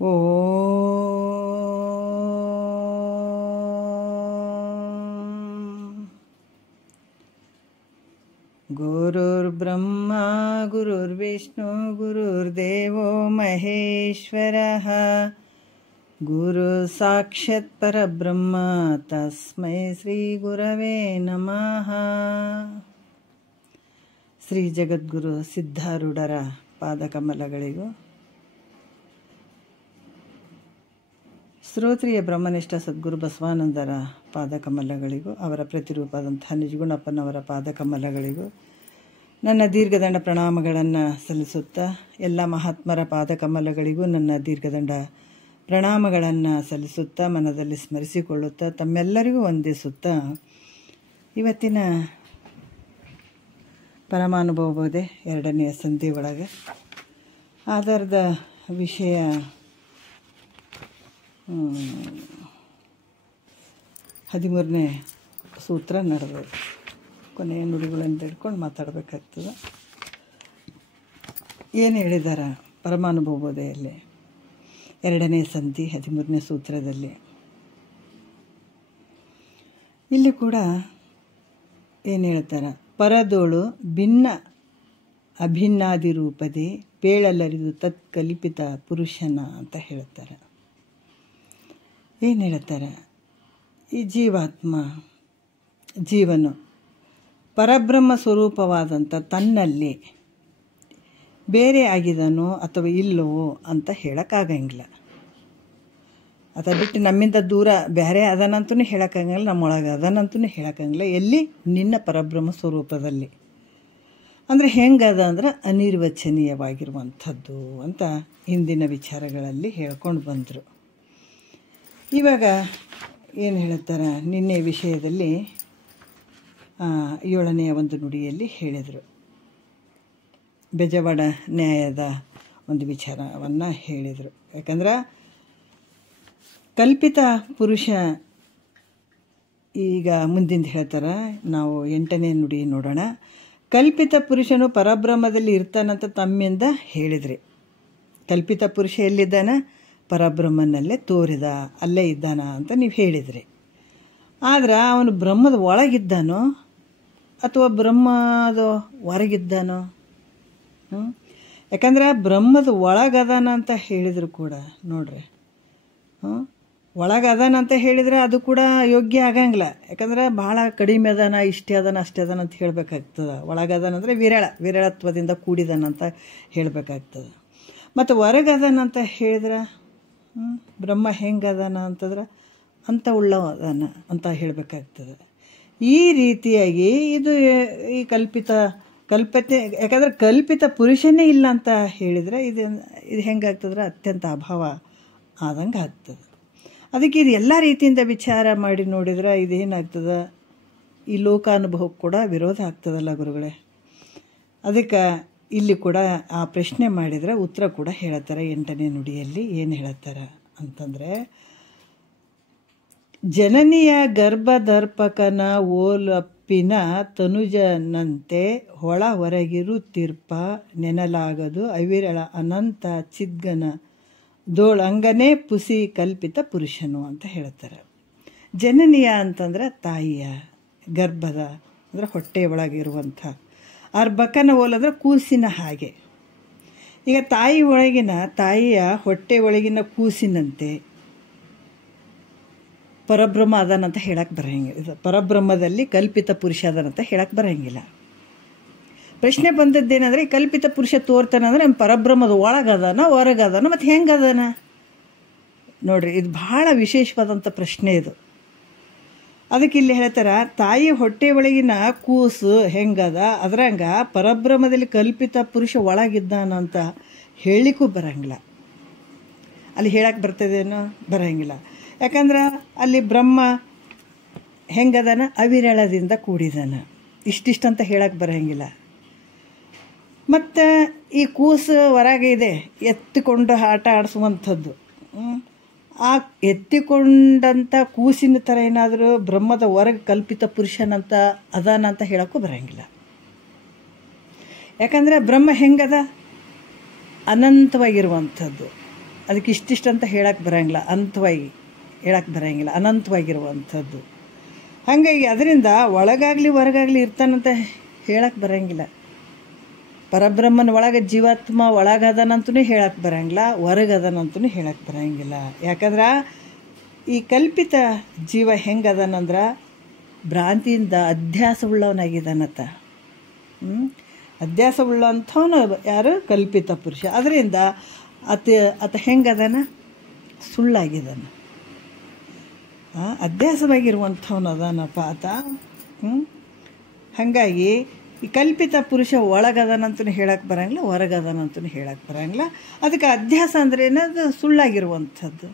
ಓ ಗುರುರ್ಬ್ರಹ್ಮ ಗುರುರ್ವಿಷ್ಣು ಗುರುರ್ದೇವೋ ಮಹೇಶ್ವರಃ ಗುರು ಸಾಕ್ಷಾತ್ ಪರಬ್ರಹ್ಮ ತಸ್ಮೈ ಶ್ರೀ ಗುರವೇ ನಮಃ. ಶ್ರೀ ಜಗದ್ಗುರು ಸಿದ್ಧಾರೂಢರ ಪಾದಕಮಲಗಳಿಗೂ, ಶ್ರೋತ್ರಿಯ ಬ್ರಹ್ಮನಿಷ್ಠ ಸದ್ಗುರು ಬಸವಾನಂದರ ಪಾದಕಮಲಗಳಿಗೂ, ಅವರ ಪ್ರತಿರೂಪದಂತಹ ನಿಜಗುಣಪ್ಪನವರ ಪಾದಕಮಲಗಳಿಗೂ ನನ್ನ ದೀರ್ಘದಂಡ ಪ್ರಣಾಮಗಳನ್ನು ಸಲ್ಲಿಸುತ್ತಾ, ಎಲ್ಲ ಮಹಾತ್ಮರ ಪಾದಕಮಲಗಳಿಗೂ ನನ್ನ ದೀರ್ಘದಂಡ ಪ್ರಣಾಮಗಳನ್ನು ಸಲ್ಲಿಸುತ್ತಾ, ಮನದಲ್ಲಿ ಸ್ಮರಿಸಿಕೊಳ್ಳುತ್ತಾ, ತಮ್ಮೆಲ್ಲರಿಗೂ ವಂದಿಸುತ್ತಾ, ಇವತ್ತಿನ ಪರಮಾನುಭವ ಬೋಧೆ 2ನೇ ಸಂಧಿ ಒಳಗೆ ಆಧಾರದ ವಿಷಯ 13ನೇ ಸೂತ್ರ ನಡೆದದು. ಕೊನೆಯ ನುಡಿಗಳನ್ನು ತಿಳ್ಕೊಂಡು ಮಾತಾಡಬೇಕಾಗ್ತದೆ. ಏನು ಹೇಳಿದಾರ ಪರಮಾನುಭವ ಬೋಧೆಯಲ್ಲಿ 2ನೇ ಸಂಧಿ 13ನೇ ಸೂತ್ರದಲ್ಲಿ? ಇಲ್ಲಿ ಕೂಡ ಏನು ಹೇಳ್ತಾರೆ? ಪರದೋಳು ಭಿನ್ನ ಅಭಿನ್ನಾದಿ ರೂಪದೇ ಪೇಳಲರಿದು ತತ್ಕಲ್ಪಿತ ಪುರುಷನ ಅಂತ ಹೇಳ್ತಾರೆ. ಏನು ಹೇಳ್ತಾರೆ? ಈ ಜೀವನು ಪರಬ್ರಹ್ಮ ಸ್ವರೂಪವಾದಂಥ ತನ್ನಲ್ಲಿ ಬೇರೆ ಆಗಿದನೋ ಅಥವಾ ಇಲ್ಲವೋ ಅಂತ ಹೇಳೋಕ್ಕಾಗಂಗಿಲ್ಲ. ಅಥವಾ ಬಿಟ್ಟು ನಮ್ಮಿಂದ ದೂರ ಬೇರೆ ಅದನಂತೂ ಹೇಳೋಕ್ಕಾಗಂಗಿಲ್ಲ, ನಮ್ಮೊಳಗೆ ಅದನಂತೂ ಹೇಳೋಕ್ಕಾಗಂಗಿಲ್ಲ. ಎಲ್ಲಿ? ನಿನ್ನ ಪರಬ್ರಹ್ಮ ಸ್ವರೂಪದಲ್ಲಿ. ಅಂದರೆ ಹೆಂಗದ ಅಂದ್ರೆ ಅನಿರ್ವಚನೀಯವಾಗಿರುವಂಥದ್ದು ಅಂತ ಹಿಂದಿನ ವಿಚಾರಗಳಲ್ಲಿ ಹೇಳ್ಕೊಂಡು ಬಂದರು. ಇವಾಗ ಏನು ಹೇಳ್ತಾರೆ? ನಿನ್ನೆ ವಿಷಯದಲ್ಲಿ 7ನೇ ಒಂದು ನುಡಿಯಲ್ಲಿ ಹೇಳಿದರು. ಬೆಜವಾಡ ನ್ಯಾಯದ ಒಂದು ವಿಚಾರವನ್ನು ಹೇಳಿದರು. ಯಾಕಂದ್ರೆ ಕಲ್ಪಿತ ಪುರುಷ, ಈಗ ಮುಂದಿಂದ ಹೇಳ್ತಾರೆ, ನಾವು 8ನೇ ನುಡಿ ನೋಡೋಣ. ಕಲ್ಪಿತ ಪುರುಷನು ಪರಬ್ರಹ್ಮದಲ್ಲಿ ಇರ್ತಾನಂತ ತಮ್ಮಿಂದ ಹೇಳಿದ್ರಿ. ಕಲ್ಪಿತ ಪುರುಷ ಎಲ್ಲಿದ್ದಾನ? ಪರಬ್ರಹ್ಮನಲ್ಲೇ ತೋರಿದ, ಅಲ್ಲೇ ಇದ್ದಾನ ಅಂತ ನೀವು ಹೇಳಿದ್ರಿ. ಆದ್ರೆ ಅವನು ಬ್ರಹ್ಮದ ಒಳಗಿದ್ದಾನೋ ಅಥವಾ ಬ್ರಹ್ಮದ ಹೊರಗಿದ್ದಾನೋ? ಯಾಕಂದ್ರೆ ಬ್ರಹ್ಮದ ಒಳಗದಾನ ಅಂತ ಹೇಳಿದ್ರು ಕೂಡ ನೋಡ್ರಿ, ಒಳಗದಾನ ಅಂತ ಹೇಳಿದರೆ ಅದು ಕೂಡ ಯೋಗ್ಯ ಆಗಂಗಿಲ್ಲ. ಯಾಕಂದ್ರೆ ಭಾಳ ಕಡಿಮೆ ಅದಾನ, ಇಷ್ಟೇ ಅದಾನ, ಅಷ್ಟೇ ಅದಾನ ಅಂತ ಹೇಳಬೇಕಾಗ್ತದೆ. ಒಳಗದಾನ ಅಂದರೆ ವಿರಳತ್ವದಿಂದ ಕೂಡಿದಾನಂತ ಹೇಳಬೇಕಾಗ್ತದೆ. ಮತ್ತು ಹೊರಗದಾನಂತ ಹೇಳಿದ್ರೆ ಬ್ರಹ್ಮ ಹೆಂಗದಾನ ಅಂತಂದ್ರೆ ಅಂತ ಉಳ್ಳವದಾನ ಅಂತ ಹೇಳಬೇಕಾಗ್ತದೆ. ಈ ರೀತಿಯಾಗಿ ಇದು ಈ ಕಲ್ಪತೆ, ಯಾಕಂದ್ರೆ ಕಲ್ಪಿತ ಪುರುಷನೇ ಇಲ್ಲ ಅಂತ ಹೇಳಿದರೆ ಇದು ಹೆಂಗಾಗ್ತದ್ರೆ ಅತ್ಯಂತ ಅಭಾವ ಆದಂಗೆ ಆಗ್ತದೆ. ಅದಕ್ಕೆ ಇದು ಎಲ್ಲ ರೀತಿಯಿಂದ ವಿಚಾರ ಮಾಡಿ ನೋಡಿದ್ರೆ ಇದೇನಾಗ್ತದೆ? ಈ ಲೋಕಾನುಭವಕ್ಕೆ ಕೂಡ ವಿರೋಧ ಆಗ್ತದಲ್ಲ ಗುರುಗಳೇ. ಅದಕ್ಕೆ ಇಲ್ಲಿ ಕೂಡ ಆ ಪ್ರಶ್ನೆ ಮಾಡಿದರೆ ಉತ್ತರ ಕೂಡ ಹೇಳ್ತಾರೆ 8ನೇ ನುಡಿಯಲ್ಲಿ. ಏನು ಹೇಳ್ತಾರೆ ಅಂತಂದರೆ, ಜನನಿಯ ಗರ್ಭದರ್ಪಕನ ಓಲಪ್ಪಿನ ತನುಜನಂತೆ ಹೊಳ ಹೊರಗಿರುತ್ತಿರ್ಪ ನೆನಲಾಗದು ಅವಿರಳ ಅನಂತ ಚಿದ್ಗನ ದೋಳಂಗನೇ ಪುಸಿ ಕಲ್ಪಿತ ಪುರುಷನು ಅಂತ ಹೇಳ್ತಾರೆ. ಜನನಿಯ ಅಂತಂದ್ರೆ ತಾಯಿಯ ಗರ್ಭದ ಅಂದರೆ ಹೊಟ್ಟೆ ಒಳಗಿರುವಂಥ, ಅರ್ಬಕನ ಓಲಂದ್ರೆ ಕೂಸಿನ ಹಾಗೆ. ಈಗ ತಾಯಿಯ ಹೊಟ್ಟೆ ಒಳಗಿನ ಕೂಸಿನಂತೆ ಪರಬ್ರಹ್ಮ ಅದನಂತ ಹೇಳಕ್ಕೆ ಬರೋಂಗಿಲ್ಲ. ಪರಬ್ರಹ್ಮದಲ್ಲಿ ಕಲ್ಪಿತ ಪುರುಷ ಅದನಂತ ಹೇಳಕ್ಕೆ ಬರೋಂಗಿಲ್ಲ. ಪ್ರಶ್ನೆ ಬಂದದ್ದೇನೆಂದರೆ, ಈ ಕಲ್ಪಿತ ಪುರುಷ ತೋರ್ತಾನಂದ್ರೆ ಪರಬ್ರಹ್ಮದ ಒಳಗದಾನ ಹೊರಗದಾನ ಮತ್ತು ಹೆಂಗದಾನ? ನೋಡ್ರಿ, ಇದು ಭಾಳ ವಿಶೇಷವಾದಂಥ ಪ್ರಶ್ನೆ ಇದು. ಅದಕ್ಕೆ ಇಲ್ಲಿ ಹೇಳ್ತಾರೆ, ತಾಯಿ ಹೊಟ್ಟೆ ಒಳಗಿನ ಕೂಸು ಹೆಂಗದ ಅದ್ರಂಗ ಪರಬ್ರಹ್ಮದಲ್ಲಿ ಕಲ್ಪಿತ ಪುರುಷ ಒಳಗಿದ್ದಾನಂತ ಹೇಳಿಕ್ಕೂ ಬರೋಂಗಿಲ್ಲ. ಅಲ್ಲಿ ಹೇಳಕ್ಕೆ ಬರ್ತದೇನೋ? ಬರೋಂಗಿಲ್ಲ. ಯಾಕಂದ್ರೆ ಅಲ್ಲಿ ಬ್ರಹ್ಮ ಹೆಂಗದಾನ? ಅವಿರಳದಿಂದ ಕೂಡಿದಾನ. ಇಷ್ಟಿಷ್ಟಂತ ಹೇಳಕ್ಕೆ ಬರೋಂಗಿಲ್ಲ. ಮತ್ತು ಈ ಕೂಸು ಹೊರಗೆ ಇದೆ, ಎತ್ತಿಕೊಂಡು ಆಟ ಆಡಿಸುವಂಥದ್ದು. ಆ ಎತ್ತಿಕೊಂಡಂಥ ಕೂಸಿನ ಥರ ಏನಾದರೂ ಬ್ರಹ್ಮದ ಹೊರಗೆ ಕಲ್ಪಿತ ಪುರುಷನಂತ ಅದಾನ ಅಂತ ಹೇಳೋಕ್ಕೂ ಬರೋಂಗಿಲ್ಲ. ಯಾಕಂದರೆ ಬ್ರಹ್ಮ ಹೆಂಗದ? ಅನಂತವಾಗಿರುವಂಥದ್ದು. ಅದಕ್ಕೆ ಇಷ್ಟಿಷ್ಟು ಅಂತ ಹೇಳಕ್ಕೆ ಬರೋಂಗಿಲ್ಲ, ಅಂತವಾಗಿ ಹೇಳಕ್ಕೆ ಬರೋಂಗಿಲ್ಲ, ಅನಂತವಾಗಿರುವಂಥದ್ದು. ಹಾಗಾಗಿ ಅದರಿಂದ ಒಳಗಾಗಲಿ ಹೊರಗಾಗಲಿ ಇರ್ತಾನಂತ ಹೇಳಕ್ಕೆ ಬರೋಂಗಿಲ್ಲ. ಪರಬ್ರಹ್ಮನ ಒಳಗೆ ಜೀವಾತ್ಮ ಒಳಗದನಂತೂ ಹೇಳಕ್ಕೆ ಬರೋಂಗಿಲ್ಲ, ಹೊರಗದನಂತೂ ಹೇಳಕ್ಕೆ ಬರೋಂಗಿಲ್ಲ. ಯಾಕಂದ್ರೆ ಈ ಕಲ್ಪಿತ ಜೀವ ಹೆಂಗದನಂದ್ರೆ ಭ್ರಾಂತಿಯಿಂದ ಅಧ್ಯಾಸವುಳ್ಳವನಾಗಿದ್ದಾನತ್ತ. ಅಧ್ಯಾಸವುಳ್ಳಂಥವನು ಯಾರು? ಕಲ್ಪಿತ ಪುರುಷ. ಅದರಿಂದ ಆತ ಹೆಂಗದಾನ? ಸುಳ್ಳಾಗಿದ್ದಾನ. ಅಧ್ಯಾಸವಾಗಿರುವಂಥವನು ಅದಾನಪ್ಪ ಆತ. ಹಾಗಾಗಿ ಈ ಕಲ್ಪಿತ ಪುರುಷ ಒಳಗದನಂತೂ ಹೇಳಕ್ಕೆ ಬರೋಂಗಿಲ್ಲ, ಹೊರಗದನಂತೂ ಹೇಳಕ್ಕೆ ಬರೋಂಗಿಲ್ಲ. ಅದಕ್ಕೆ ಅಧ್ಯಾಸ ಅಂದರೆ ಏನದು? ಸುಳ್ಳಾಗಿರುವಂಥದ್ದು.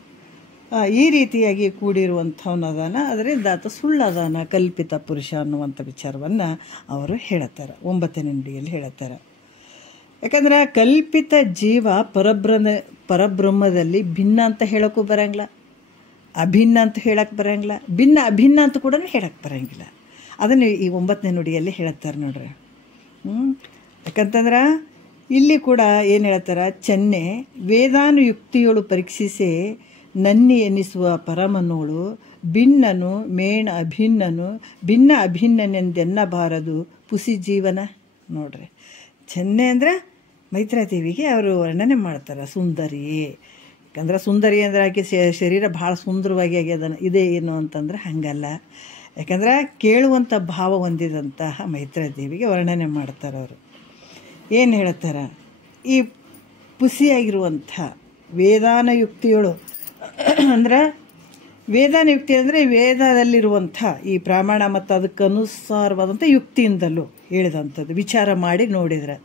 ಈ ರೀತಿಯಾಗಿ ಕೂಡಿರುವಂಥವನು ಅದಾನ. ಅದರಿಂದ ಆತ ಸುಳ್ಳದಾನ, ಕಲ್ಪಿತ ಪುರುಷ ಅನ್ನುವಂಥ ವಿಚಾರವನ್ನು ಅವರು ಹೇಳುತ್ತಾರೆ, 9ನೇ ನುಡಿಯಲ್ಲಿ ಹೇಳುತ್ತಾರೆ. ಯಾಕಂದ್ರೆ ಕಲ್ಪಿತ ಜೀವ ಪರಬ್ರಹ್ಮದಲ್ಲಿ ಭಿನ್ನ ಅಂತ ಹೇಳೋಕ್ಕೂ ಬರೋಂಗಿಲ್ಲ, ಅಭಿನ್ನ ಅಂತ ಹೇಳಕ್ಕೆ ಬರೋಂಗಿಲ್ಲ, ಭಿನ್ನ ಅಭಿನ್ನ ಅಂತ ಕೂಡ ಹೇಳಕ್ಕೆ ಬರೋಂಗಿಲ್ಲ. ಅದನ್ನು ಈ 9ನೇ ನುಡಿಯಲ್ಲಿ ಹೇಳುತ್ತಾರೆ ನೋಡ್ರಿ. ಯಾಕಂತಂದ್ರೆ ಇಲ್ಲಿ ಕೂಡ ಏನು ಹೇಳ್ತಾರೆ? ಚೆನ್ನೆ ವೇದಾನುಯುಕ್ತಿಯೊಳು ಪರೀಕ್ಷಿಸೆ ನನ್ನಿ ಎನಿಸುವ ಪರಮನೋಳು ಭಿನ್ನನು ಮೇಣ ಅಭಿನ್ನನು ಭಿನ್ನ ಅಭಿನ್ನನೆಂದೆನ್ನಬಾರದು ಪುಸಿ ಜೀವನ. ನೋಡ್ರಿ, ಚೆನ್ನೆ ಅಂದರೆ ಮೈತ್ರಾದೇವಿಗೆ ಅವರು ವರ್ಣನೆ ಮಾಡ್ತಾರೆ, ಸುಂದರಿ. ಯಾಕಂದ್ರೆ ಸುಂದರಿ ಅಂದರೆ ಆಕೆ ಶರೀರ ಭಾಳ ಸುಂದರವಾಗಿ ಆಗ್ಯದ. ಇದೇ ಏನು ಅಂತಂದ್ರೆ ಹಾಗಲ್ಲ. ಯಾಕಂದ್ರೆ ಕೇಳುವಂಥ ಭಾವ ಹೊಂದಿದಂತಹ ಮೈತ್ರಾದೇವಿಗೆ ವರ್ಣನೆ ಮಾಡ್ತಾರೆ ಅವರು. ಏನು ಹೇಳ್ತಾರೆ? ಈ ಪುಸಿಯಾಗಿರುವಂಥ ವೇದಾನಯುಕ್ತಿಯಳು ಅಂದ್ರೆ ವೇದಾನಯುಕ್ತಿ ಅಂದರೆ ವೇದದಲ್ಲಿರುವಂಥ ಈ ಪ್ರಮಾಣ ಮತ್ತು ಅದಕ್ಕೆ ಅನುಸಾರವಾದಂಥ ಯುಕ್ತಿಯಿಂದಲೂ ಹೇಳಿದಂಥದ್ದು. ವಿಚಾರ ಮಾಡಿ ನೋಡಿದ್ರೆ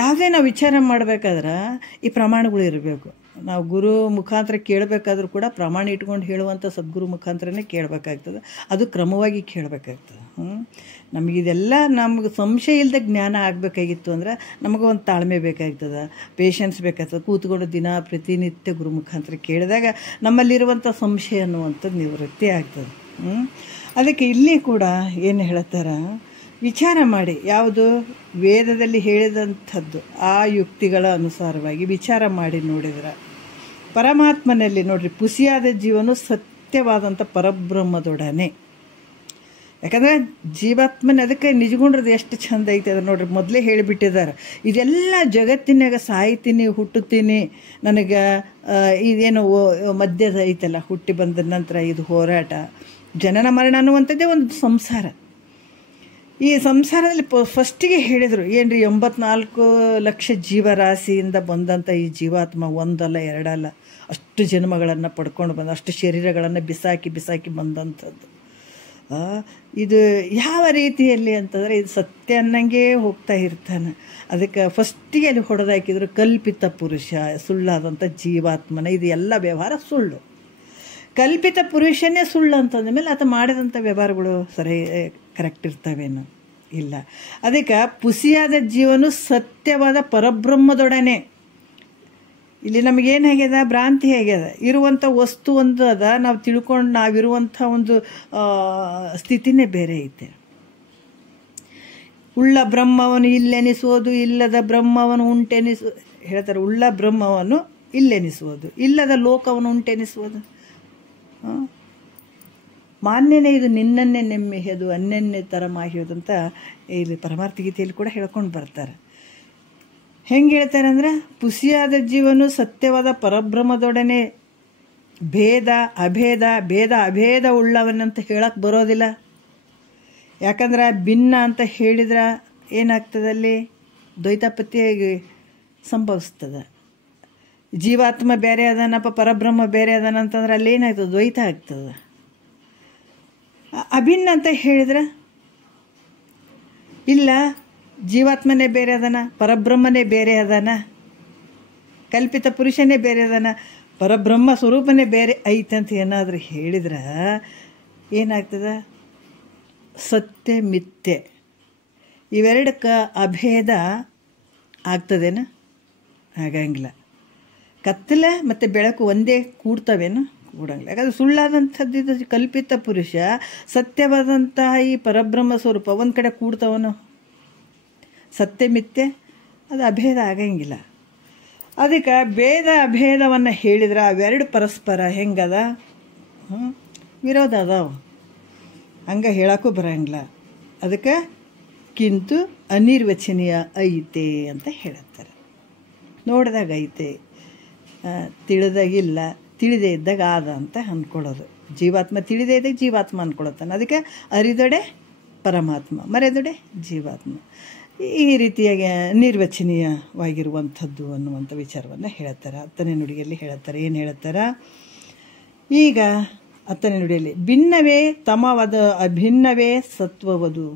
ಯಾವುದೇ ನಾವು ವಿಚಾರ ಮಾಡಬೇಕಾದ್ರೆ ಈ ಪ್ರಮಾಣಗಳು ಇರಬೇಕು. ನಾವು ಗುರು ಮುಖಾಂತರ ಕೇಳಬೇಕಾದ್ರೂ ಕೂಡ ಪ್ರಮಾಣ ಇಟ್ಕೊಂಡು ಹೇಳುವಂಥ ಸದ್ಗುರು ಮುಖಾಂತರನೇ ಕೇಳಬೇಕಾಗ್ತದೆ. ಅದು ಕ್ರಮವಾಗಿ ಕೇಳಬೇಕಾಗ್ತದೆ. ನಮಗಿದೆಲ್ಲ ನಮ್ಗೆ ಸಂಶಯ ಇಲ್ಲದೆ ಜ್ಞಾನ ಆಗಬೇಕಾಗಿತ್ತು ಅಂದ್ರೆ ನಮಗೆ ಒಂದು ತಾಳ್ಮೆ ಬೇಕಾಗ್ತದೆ, ಪೇಷನ್ಸ್ ಬೇಕಾಗ್ತದೆ. ಕೂತ್ಕೊಂಡು ದಿನ ಪ್ರತಿನಿತ್ಯ ಗುರು ಮುಖಾಂತರ ಕೇಳಿದಾಗ ನಮ್ಮಲ್ಲಿರುವಂಥ ಸಂಶಯ ಅನ್ನುವಂಥದ್ದು ನಿವೃತ್ತಿ ಆಗ್ತದೆ. ಅದಕ್ಕೆ ಇಲ್ಲಿ ಕೂಡ ಏನು ಹೇಳ್ತಾರೆ? ವಿಚಾರ ಮಾಡಿ, ಯಾವುದು ವೇದದಲ್ಲಿ ಹೇಳಿದಂಥದ್ದು ಆ ಯುಕ್ತಿಗಳ ಅನುಸಾರವಾಗಿ ವಿಚಾರ ಮಾಡಿ ನೋಡಿದ್ರೆ ಪರಮಾತ್ಮನಲ್ಲಿ ನೋಡ್ರಿ ಪುಸಿಯಾದ ಜೀವನು ಸತ್ಯವಾದಂಥ ಪರಬ್ರಹ್ಮದೊಡನೆ. ಯಾಕಂದರೆ ಜೀವಾತ್ಮನ ಅದಕ್ಕೆ ನಿಜಗೊಂಡ್ರದ್ದು ಎಷ್ಟು ಚಂದ ಐತೆ ಅದು ನೋಡ್ರಿ. ಮೊದಲೇ ಹೇಳಿಬಿಟ್ಟಿದ್ದಾರೆ, ಇದೆಲ್ಲ ಜಗತ್ತಿನಾಗ ಸಾಯ್ತೀನಿ ಹುಟ್ಟುತ್ತೀನಿ, ನನಗೆ ಇದೇನು ಮಧ್ಯದ ಐತಲ್ಲ, ಹುಟ್ಟಿ ಬಂದ ನಂತರ ಇದು ಹೋರಾಟ, ಜನನ ಮರಣ ಅನ್ನುವಂಥದ್ದೇ ಒಂದು ಸಂಸಾರ. ಈ ಸಂಸಾರದಲ್ಲಿ ಫಸ್ಟಿಗೆ ಹೇಳಿದರು ಏನ್ರಿ 84 ಲಕ್ಷ ಜೀವರಾಶಿಯಿಂದ ಬಂದಂಥ ಈ ಜೀವಾತ್ಮ ಒಂದಲ್ಲ ಎರಡಲ್ಲ ಅಷ್ಟು ಜನ್ಮಗಳನ್ನು ಪಡ್ಕೊಂಡು ಬಂದ, ಅಷ್ಟು ಶರೀರಗಳನ್ನು ಬಿಸಾಕಿ ಬಂದಂಥದ್ದು. ಇದು ಯಾವ ರೀತಿಯಲ್ಲಿ ಅಂತಂದರೆ ಇದು ಸತ್ಯ ಅನ್ನಂಗೆ ಹೋಗ್ತಾ ಇರ್ತಾನೆ. ಅದಕ್ಕೆ ಫಸ್ಟಿಗೆ ಅಲ್ಲಿ ಹೊಡೆದಾಕಿದ್ರು ಕಲ್ಪಿತ ಪುರುಷ, ಸುಳ್ಳಾದಂಥ ಜೀವಾತ್ಮನ. ಇದು ಎಲ್ಲ ವ್ಯವಹಾರ ಸುಳ್ಳು. ಕಲ್ಪಿತ ಪುರುಷನೇ ಸುಳ್ಳು ಅಂತಂದ ಮೇಲೆ ಆತ ಮಾಡಿದಂಥ ವ್ಯವಹಾರಗಳು ಸರಿ ಕರೆಕ್ಟ್ ಇರ್ತವೇನು? ಇಲ್ಲ. ಅದಕ್ಕೆ ಪುಸಿಯಾದ ಜೀವನು ಸತ್ಯವಾದ ಪರಬ್ರಹ್ಮದೊಡನೆ. ಇಲ್ಲಿ ನಮಗೇನು ಆಗ್ಯದ? ಭ್ರಾಂತಿ ಆಗ್ಯದ. ಇರುವಂಥ ವಸ್ತು ಒಂದು ಅದ, ನಾವು ತಿಳ್ಕೊಂಡು ನಾವಿರುವಂಥ ಒಂದು ಸ್ಥಿತಿನೇ ಬೇರೆ ಐತೆ. ಉಳ್ಳ ಬ್ರಹ್ಮವನ್ನು ಇಲ್ಲೆನಿಸುವುದು, ಇಲ್ಲದ ಬ್ರಹ್ಮವನ್ನು ಉಂಟೆನಿಸು ಹೇಳ್ತಾರೆ. ಉಳ್ಳ ಬ್ರಹ್ಮವನ್ನು ಇಲ್ಲೆನಿಸುವುದು, ಇಲ್ಲದ ಲೋಕವನ್ನು ಉಂಟೆನಿಸುವುದು. ಮಾನ್ಯನೇ ಇದು ನಿನ್ನನ್ನೇ ನೆಮ್ಮೆಹೆದು ಅನ್ನನ್ನೇ ಥರ ಮಾಹಿಯೋದು ಅಂತ ಇಲ್ಲಿ ಪರಮಾರ್ಥ ಗೀತೆಯಲ್ಲಿ ಕೂಡ ಹೇಳ್ಕೊಂಡು ಬರ್ತಾರೆ. ಹೆಂಗೆ ಹೇಳ್ತಾರೆ ಅಂದರೆ, ಪುಸಿಯಾದ ಜೀವನು ಸತ್ಯವಾದ ಪರಬ್ರಹ್ಮದೊಡನೆ ಭೇದ ಅಭೇದ ಉಳ್ಳವನಂತ ಹೇಳಕ್ಕೆ ಬರೋದಿಲ್ಲ. ಯಾಕಂದ್ರೆ ಭಿನ್ನ ಅಂತ ಹೇಳಿದ್ರೆ ಏನಾಗ್ತದೆ? ಅಲ್ಲಿ ದ್ವೈತಾಪತ್ಯ ಸಂಭವಿಸ್ತದೆ. ಜೀವಾತ್ಮ ಬೇರೆ ಅದಾನಪ್ಪ, ಪರಬ್ರಹ್ಮ ಬೇರೆ ಅದಾನ ಅಂತಂದ್ರೆ ಅಲ್ಲಿ ಏನಾಗ್ತದೆ? ದ್ವೈತ ಆಗ್ತದೆ. ಅಭಿನ್ನ ಅಂತ ಹೇಳಿದ್ರೆ ಇಲ್ಲ, ಜೀವಾತ್ಮನೇ ಬೇರೆ ಅದಾನ, ಪರಬ್ರಹ್ಮನೇ ಬೇರೆ ಅದಾನ, ಕಲ್ಪಿತ ಪುರುಷನೇ ಬೇರೆ ಅದಾನ, ಪರಬ್ರಹ್ಮ ಸ್ವರೂಪನೇ ಬೇರೆ ಐತಂತ ಏನಾದರೂ ಹೇಳಿದ್ರೆ ಏನಾಗ್ತದೆ? ಸತ್ಯ ಮಿಥ್ಯೆ ಇವೆರಡಕ್ಕೆ ಅಭೇದ ಆಗ್ತದೇನು? ಆಗಂಗಿಲ್ಲ. ಕತ್ತಲೆ ಮತ್ತು ಬೆಳಕು ಒಂದೇ ಕೂಡ್ತವೇನು? ಕೂಡಂಗಿಲ್ಲ. ಯಾಕಂದರೆ ಸುಳ್ಳಾದಂಥದ್ದು ಇದು ಕಲ್ಪಿತ ಪುರುಷ, ಸತ್ಯವಾದಂತಹ ಈ ಪರಬ್ರಹ್ಮ ಸ್ವರೂಪ ಒಂದು ಕಡೆ ಕೂಡ್ತವನು. ಸತ್ಯ ಮಿಥ್ಯೆ ಅದು ಅಭೇದ ಆಗಂಗಿಲ್ಲ. ಅದಕ್ಕೆ ಭೇದ ಅಭೇದವನ್ನು ಹೇಳಿದ್ರೆ ಅವೆರಡು ಪರಸ್ಪರ ಹೆಂಗದ ವಿರೋಧ ಅದಾವ, ಹಂಗೆ ಹೇಳೋಕ್ಕೂ ಬರೋಂಗಿಲ್ಲ. ಅದಕ್ಕೆ ಕಿಂತು ಅನಿರ್ವಚನೀಯ ಐತೆ ಅಂತ ಹೇಳುತ್ತಾರೆ. ನೋಡಿದಾಗ ಐತೆ, ತಿಳಿದಾಗಿಲ್ಲ, ತಿಳಿದೇ ಇದ್ದಾಗ ಆದ ಅಂತ ಅಂದ್ಕೊಳ್ಳೋದು. ಜೀವಾತ್ಮ ತಿಳಿದೇ ಇದ್ದಾಗ ಜೀವಾತ್ಮ ಅಂದ್ಕೊಳತ್ತಾನೆ. ಅದಕ್ಕೆ ಅರಿದೊಡೆ ಪರಮಾತ್ಮ, ಮರೆದೊಡೆ ಜೀವಾತ್ಮ. ಈ ರೀತಿಯಾಗಿ ನಿರ್ವಚನೀಯವಾಗಿರುವಂಥದ್ದು ಅನ್ನುವಂಥ ವಿಚಾರವನ್ನು ಹೇಳ್ತಾರೆ. 10ನೇ ನುಡಿಯಲ್ಲಿ ಹೇಳ್ತಾರೆ. ಏನು ಹೇಳ್ತಾರೆ ಈಗ 10ನೇ ನುಡಿಯಲ್ಲಿ? ಭಿನ್ನವೇ ತಮವದ ಅಭಿನ್ನವೇ ಸತ್ವವದು,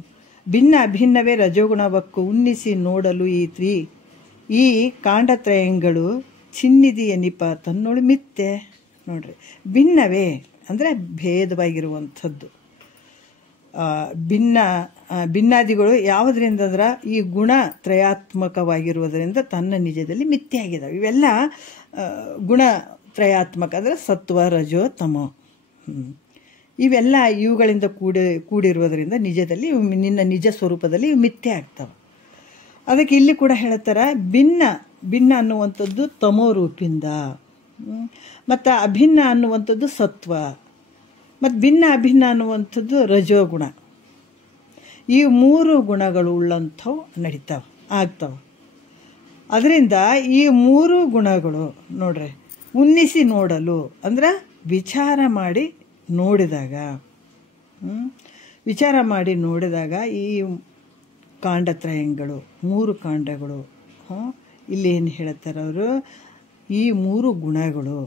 ಭಿನ್ನ ಅಭಿನ್ನವೇ ರಜೋಗುಣವಕ್ಕೂ ಉನ್ನಿಸಿ ನೋಡಲು ಈ ಕಾಂಡತ್ರಯಗಳು ಚಿನ್ನಿದಿಯ ನಿಪ ತನ್ನೋಳು ಮಿಥ್ಯೆ. ನೋಡ್ರಿ, ಭಿನ್ನವೇ ಅಂದರೆ ಭೇದವಾಗಿರುವಂಥದ್ದು. ಭಿನ್ನಾದಿಗಳು ಯಾವುದರಿಂದ ಅಂದ್ರೆ ಈ ಗುಣ ತ್ರಯಾತ್ಮಕವಾಗಿರುವುದರಿಂದ ತನ್ನ ನಿಜದಲ್ಲಿ ಮಿಥ್ಯೆ ಆಗಿದ್ದಾವೆ. ಇವೆಲ್ಲ ಗುಣ ತ್ರಯಾತ್ಮಕ ಅಂದರೆ ಸತ್ವ ರಜೋ ತಮೋ. ಇವೆಲ್ಲ ಇವುಗಳಿಂದ ಕೂಡಿರುವುದರಿಂದ ನಿಜದಲ್ಲಿ ನಿನ್ನ ನಿಜ ಸ್ವರೂಪದಲ್ಲಿ ಇವು ಮಿಥ್ಯೆ ಆಗ್ತವೆ. ಅದಕ್ಕೆ ಇಲ್ಲಿ ಕೂಡ ಹೇಳ್ತಾರೆ, ಭಿನ್ನ ಅನ್ನುವಂಥದ್ದು ತಮೋ ರೂಪಿಂದ, ಮತ್ತು ಅಭಿನ್ನ ಅನ್ನುವಂಥದ್ದು ಸತ್ವ, ಮತ್ತು ಭಿನ್ನ ಅಭಿನ್ನ ಅನ್ನುವಂಥದ್ದು ರಜೋಗುಣ. ಈ 3 ಗುಣಗಳು ಉಳ್ಳಂಥವು ಆಗ್ತವೆ. ಅದರಿಂದ ಈ 3 ಗುಣಗಳು ನೋಡ್ರಿ ಉನ್ನಿಸಿ ನೋಡಲು ಅಂದ್ರೆ ವಿಚಾರ ಮಾಡಿ ನೋಡಿದಾಗ ಈ ಕಾಂಡತ್ರಯಗಳು 3 ಕಾಂಡಗಳು ಇಲ್ಲಿ ಏನು ಹೇಳ್ತಾರೆ ಅವರು, ಈ 3 ಗುಣಗಳು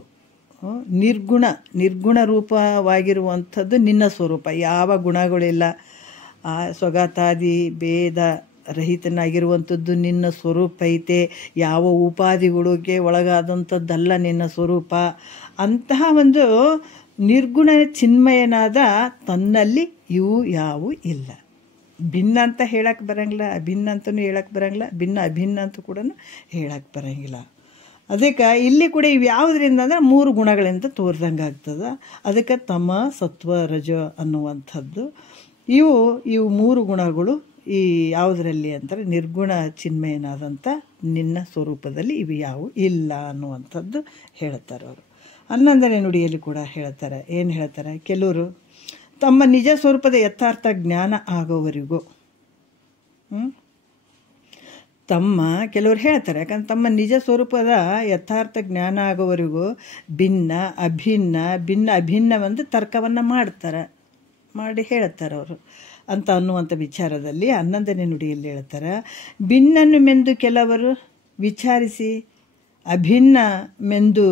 ನಿರ್ಗುಣ ರೂಪವಾಗಿರುವಂಥದ್ದು ನಿನ್ನ ಸ್ವರೂಪ. ಯಾವ ಗುಣಗಳಿಲ್ಲ, ಆ ಸ್ವಗತಾದಿ ಭೇದ ರಹಿತನಾಗಿರುವಂಥದ್ದು ನಿನ್ನ ಸ್ವರೂಪ ಐತೆ. ಯಾವ ಉಪಾಧಿಗಳಿಗೆ ಒಳಗಾದಂಥದ್ದಲ್ಲ ನಿನ್ನ ಸ್ವರೂಪ. ಅಂತಹ ಒಂದು ನಿರ್ಗುಣ ಚಿನ್ಮಯನಾದ ತನ್ನಲ್ಲಿ ಇವು ಯಾವೂ ಇಲ್ಲ. ಭಿನ್ನ ಅಂತ ಹೇಳಕ್ಕೆ ಬರೋಂಗಿಲ್ಲ, ಅಭಿನ್ನ ಅಂತಲೂ ಹೇಳಕ್ಕೆ ಬರೋಂಗಿಲ್ಲ, ಭಿನ್ನ ಅಭಿನ್ನ ಅಂತ ಕೂಡ ಹೇಳಕ್ಕೆ ಬರೋಂಗಿಲ್ಲ. ಅದಕ್ಕೆ ಇಲ್ಲಿ ಕೂಡ ಇವು ಯಾವುದರಿಂದ ಅಂದರೆ 3 ಗುಣಗಳಿಂದ ತೋರ್ದಂಗೆ ಆಗ್ತದೆ. ಅದಕ್ಕೆ ತಮ ಸತ್ವ ರಜ ಅನ್ನುವಂಥದ್ದು ಇವು 3 ಗುಣಗಳು ಈ ಯಾವುದರಲ್ಲಿ ಅಂತಾರೆ ನಿರ್ಗುಣ ಚಿನ್ಮಯನಾದಂಥ ನಿನ್ನ ಸ್ವರೂಪದಲ್ಲಿ ಇವು ಯಾವು ಇಲ್ಲ ಅನ್ನುವಂಥದ್ದು ಹೇಳ್ತಾರೆ ಅವರು. 11ನೇ ನುಡಿಯಲ್ಲಿ ಕೂಡ ಹೇಳ್ತಾರೆ. ಏನು ಹೇಳ್ತಾರೆ? ಕೆಲವರು ತಮ್ಮ ನಿಜ ಸ್ವರೂಪದ ಯಥಾರ್ಥ ಜ್ಞಾನ ಆಗೋವರೆಗೂ ಕೆಲವರು ಹೇಳ್ತಾರೆ, ಯಾಕಂದ್ರೆ ತಮ್ಮ ನಿಜ ಸ್ವರೂಪದ ಯಥಾರ್ಥ ಜ್ಞಾನ ಆಗೋವರೆಗೂ ಭಿನ್ನ ಅಭಿನ್ನವೆಂದು ತರ್ಕವನ್ನು ಮಾಡಿ ಹೇಳ್ತಾರೆ ಅವರು ಅಂತ ಅನ್ನುವಂಥ ವಿಚಾರದಲ್ಲಿ 11ನೇ ನುಡಿಯಲ್ಲಿ ಹೇಳ್ತಾರೆ, ಭಿನ್ನನ್ನು ಮೆಂದು ಕೆಲವರು ವಿಚಾರಿಸಿ ಅಭಿನ್ನಮೆಂದು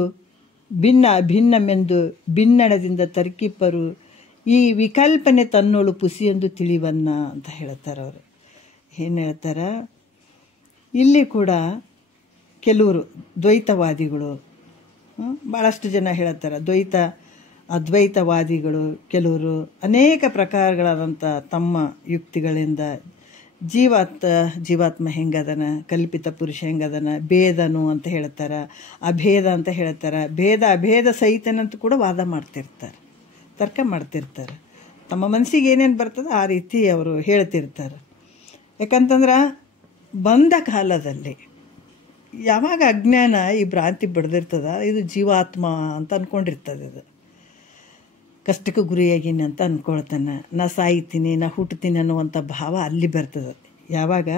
ಭಿನ್ನಣದಿಂದ ತರ್ಕಿಪ್ಪರು ಈ ವಿಕಲ್ಪನೆ ತನ್ನೋಳು ಪುಸಿಯೊಂದು ತಿಳಿವನ್ನ ಅಂತ ಹೇಳ್ತಾರೆ ಅವರು. ಏನು ಹೇಳ್ತಾರೆ? ಇಲ್ಲಿ ಕೂಡ ಕೆಲವರು ದ್ವೈತವಾದಿಗಳು ಭಾಳಷ್ಟು ಜನ ಹೇಳ್ತಾರೆ. ಅದ್ವೈತವಾದಿಗಳು ಕೆಲವರು ಅನೇಕ ಪ್ರಕಾರಗಳಾದಂಥ ತಮ್ಮ ಯುಕ್ತಿಗಳಿಂದ ಜೀವಾತ್ಮ ಹೆಂಗದನ, ಕಲ್ಪಿತ ಪುರುಷ ಹೆಂಗದನ, ಭೇದನು ಅಂತ ಹೇಳ್ತಾರೆ, ಅಭೇದ ಅಂತ ಹೇಳ್ತಾರೆ, ಭೇದ ಅಭೇದ ಸಹಿತನಂತ ಕೂಡ ವಾದ ಮಾಡ್ತಿರ್ತಾರೆ, ತರ್ಕ ಮಾಡ್ತಿರ್ತಾರೆ. ತಮ್ಮ ಮನಸ್ಸಿಗೆ ಏನೇನು ಬರ್ತದೆ ಆ ರೀತಿ ಅವರು ಹೇಳ್ತಿರ್ತಾರೆ. ಯಾಕಂತಂದ್ರೆ ಬಂದ ಕಾಲದಲ್ಲಿ ಯಾವಾಗ ಅಜ್ಞಾನ ಈ ಭ್ರಾಂತಿ ಬಡ್ದಿರ್ತದ, ಇದು ಜೀವಾತ್ಮ ಅಂತ ಅಂದ್ಕೊಂಡಿರ್ತದೆ. ಇದು ಕಷ್ಟಕ್ಕೆ ಗುರಿಯಾಗಿನಿ ಅಂತ ಅಂದ್ಕೊಳ್ತಾನೆ, ನಾ ಸಾಯ್ತೀನಿ, ನಾ ಹುಟ್ಟುತ್ತೀನಿ ಅನ್ನುವಂಥ ಭಾವ ಅಲ್ಲಿ ಬರ್ತದೆ. ಯಾವಾಗ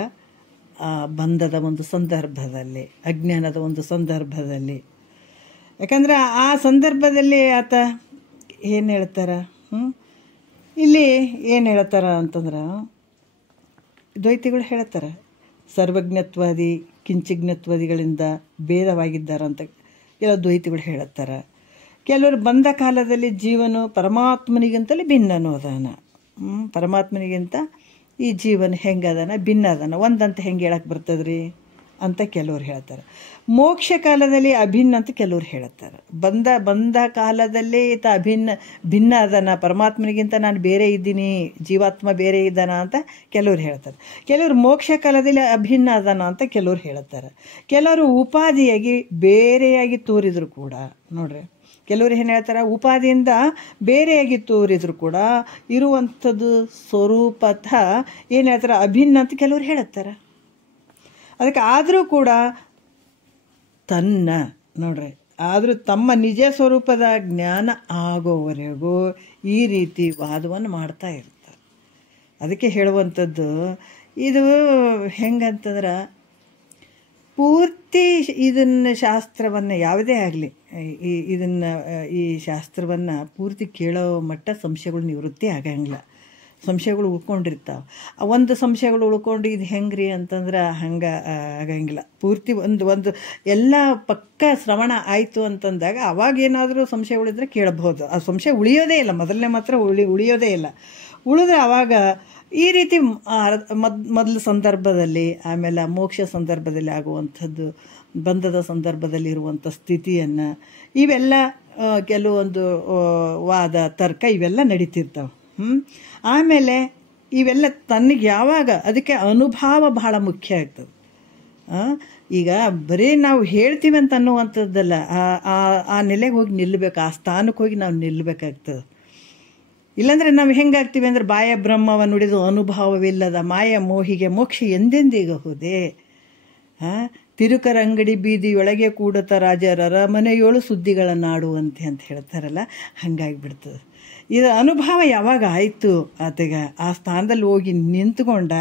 ಬಂಧದ ಒಂದು ಸಂದರ್ಭದಲ್ಲಿ, ಅಜ್ಞಾನದ ಒಂದು ಸಂದರ್ಭದಲ್ಲಿ. ಯಾಕಂದ್ರೆ ಆ ಸಂದರ್ಭದಲ್ಲಿ ಆತ ಏನು ಹೇಳ್ತಾರೆ, ಇಲ್ಲಿ ಏನು ಹೇಳ್ತಾರ ಅಂತಂದ್ರೆ ದ್ವೈತಿಗಳು ಹೇಳ್ತಾರೆ, ಸರ್ವಜ್ಞತ್ವಾದಿ ಕಿಂಚಿಜ್ಞತ್ವಾದಿಗಳಿಂದ ಭೇದವಾಗಿದ್ದಾರಂತ ಕೆಲವು ದ್ವೈತಿಗಳು ಹೇಳುತ್ತಾರೆ. ಕೆಲವರು ಬಂದ ಕಾಲದಲ್ಲಿ ಜೀವನು ಪರಮಾತ್ಮನಿಗಿಂತಲೇ ಭಿನ್ನನು ಅದಾನ, ಪರಮಾತ್ಮನಿಗಿಂತ ಈ ಜೀವನ ಹೆಂಗದಾನ ಭಿನ್ನ ಅದಾನ, ಒಂದಂತ ಹೆಂಗೆ ಹೇಳಕ್ಕೆ ಬರ್ತದ್ರಿ ಅಂತ ಕೆಲವ್ರು ಹೇಳ್ತಾರೆ. ಮೋಕ್ಷ ಕಾಲದಲ್ಲಿ ಅಭಿನ್ನ ಅಂತ ಕೆಲವ್ರು ಹೇಳ್ತಾರೆ. ಬಂದ ಕಾಲದಲ್ಲೇ ಈತ ಭಿನ್ನ ಅದಾನ, ಪರಮಾತ್ಮನಿಗಿಂತ ನಾನು ಬೇರೆ ಇದ್ದೀನಿ, ಜೀವಾತ್ಮ ಬೇರೆ ಇದ್ದಾನ ಅಂತ ಕೆಲವ್ರು ಹೇಳ್ತಾರೆ. ಕೆಲವರು ಮೋಕ್ಷ ಕಾಲದಲ್ಲಿ ಅಭಿನ್ನ ಅದಾನ ಅಂತ ಕೆಲವ್ರು ಹೇಳ್ತಾರೆ. ಕೆಲವರು ಉಪಾಧಿಯಾಗಿ ಬೇರೆಯಾಗಿ ತೋರಿದ್ರು ಕೂಡ ನೋಡ್ರಿ, ಕೆಲವರು ಏನು ಹೇಳ್ತಾರೆ, ಉಪಾಧಿಯಿಂದ ಬೇರೆಯಾಗಿ ತೋರಿದ್ರು ಕೂಡ ಇರುವಂಥದ್ದು ಸ್ವರೂಪತಃ ಏನು ಹೇಳ್ತಾರೆ ಅಭಿನ್ನ ಅಂತ ಕೆಲವ್ರು ಹೇಳುತ್ತಾರೆ. ಅದಕ್ಕೆ ಆದರೂ ಕೂಡ ತನ್ನ ನೋಡ್ರಿ ಆದರೂ ತಮ್ಮ ನಿಜ ಸ್ವರೂಪದ ಜ್ಞಾನ ಆಗೋವರೆಗೂ ಈ ರೀತಿ ವಾದವನ್ನು ಮಾಡ್ತಾ ಇರ್ತಾರೆ. ಅದಕ್ಕೆ ಹೇಳುವಂಥದ್ದು ಇದು ಹೆಂಗಂತಂದ್ರೆ ಪೂರ್ತಿ ಇದನ್ನು ಶಾಸ್ತ್ರವನ್ನು ಯಾವುದೇ ಆಗಲಿ ಈ ಶಾಸ್ತ್ರವನ್ನು ಪೂರ್ತಿ ಕೇಳೋ ಮಟ್ಟ ಸಂಶಯಗಳು ನಿವೃತ್ತಿ ಆಗಂಗಿಲ್ಲ. ಸಂಶಯಗಳು ಉಳ್ಕೊಂಡಿರ್ತಾವೆ. ಒಂದು ಸಂಶಯಗಳು ಉಳ್ಕೊಂಡು ಇದು ಹೆಂಗ್ರಿ ಅಂತಂದ್ರೆ ಹಂಗೆ ಆಗಂಗಿಲ್ಲ. ಪೂರ್ತಿ ಒಂದು ಎಲ್ಲ ಪಕ್ಕ ಶ್ರವಣ ಆಯಿತು ಅಂತಂದಾಗ ಅವಾಗೇನಾದರೂ ಸಂಶಯಗಳಿದ್ರೆ ಕೇಳಬಹುದು. ಆ ಸಂಶಯ ಉಳಿಯೋದೇ ಇಲ್ಲ, ಮೊದಲನೇ ಮಾತ್ರ ಉಳಿಯೋದೇ ಇಲ್ಲ. ಉಳಿದ್ರೆ ಆವಾಗ ಈ ರೀತಿ ಮೊದಲ ಸಂದರ್ಭದಲ್ಲಿ, ಆಮೇಲೆ ಮೋಕ್ಷ ಸಂದರ್ಭದಲ್ಲಿ ಆಗುವಂಥದ್ದು, ಬಂಧದ ಸಂದರ್ಭದಲ್ಲಿರುವಂಥ ಸ್ಥಿತಿಯನ್ನು, ಇವೆಲ್ಲ ಕೆಲವೊಂದು ವಾದ ತರ್ಕ ಇವೆಲ್ಲ ನಡೀತಿರ್ತಾವೆ. ಆಮೇಲೆ ಇವೆಲ್ಲ ತನಗೆ ಯಾವಾಗ ಅದಕ್ಕೆ ಅನುಭವ ಬಹಳ ಮುಖ್ಯ ಆಗ್ತದೆ. ಈಗ ಬರೀ ನಾವು ಹೇಳ್ತೀವಿ ಅಂತ ಅನ್ನುವಂಥದ್ದಲ್ಲ, ಆ ನೆಲೆಗೆ ಹೋಗಿ ನಿಲ್ಲಬೇಕು, ಆ ಸ್ಥಾನಕ್ಕೆ ಹೋಗಿ ನಾವು ನಿಲ್ಲಬೇಕಾಗ್ತದೆ. ಇಲ್ಲಾಂದರೆ ನಾವು ಹೆಂಗಾಗ್ತೀವಿ ಅಂದರೆ ಬಾಯ ಬ್ರಹ್ಮವನ್ನು ನುಡಿದು ಅನುಭವವಿಲ್ಲದ ಮಾಯ ಮೋಹಿಗೆ ಮೋಕ್ಷ ಎಂದೆಂದಿಗಹುದೇ. ತಿರುಕರಂಗಡಿ ಬೀದಿಯೊಳಗೆ ಕೂಡತ ರಾಜರ ಮನೆಯೋಳು ಸುದ್ದಿಗಳ ನಾಡುವಂತೆ ಅಂತ ಹೇಳ್ತಾರಲ್ಲ, ಹಂಗಾಗಿಬಿಡ್ತದೆ. ಇದು ಅನುಭವ ಯಾವಾಗ ಆಯಿತು ಆತಗ ಆ ಸ್ಥಾನದಲ್ಲಿ ಹೋಗಿ ನಿಂತ್ಕೊಂಡ,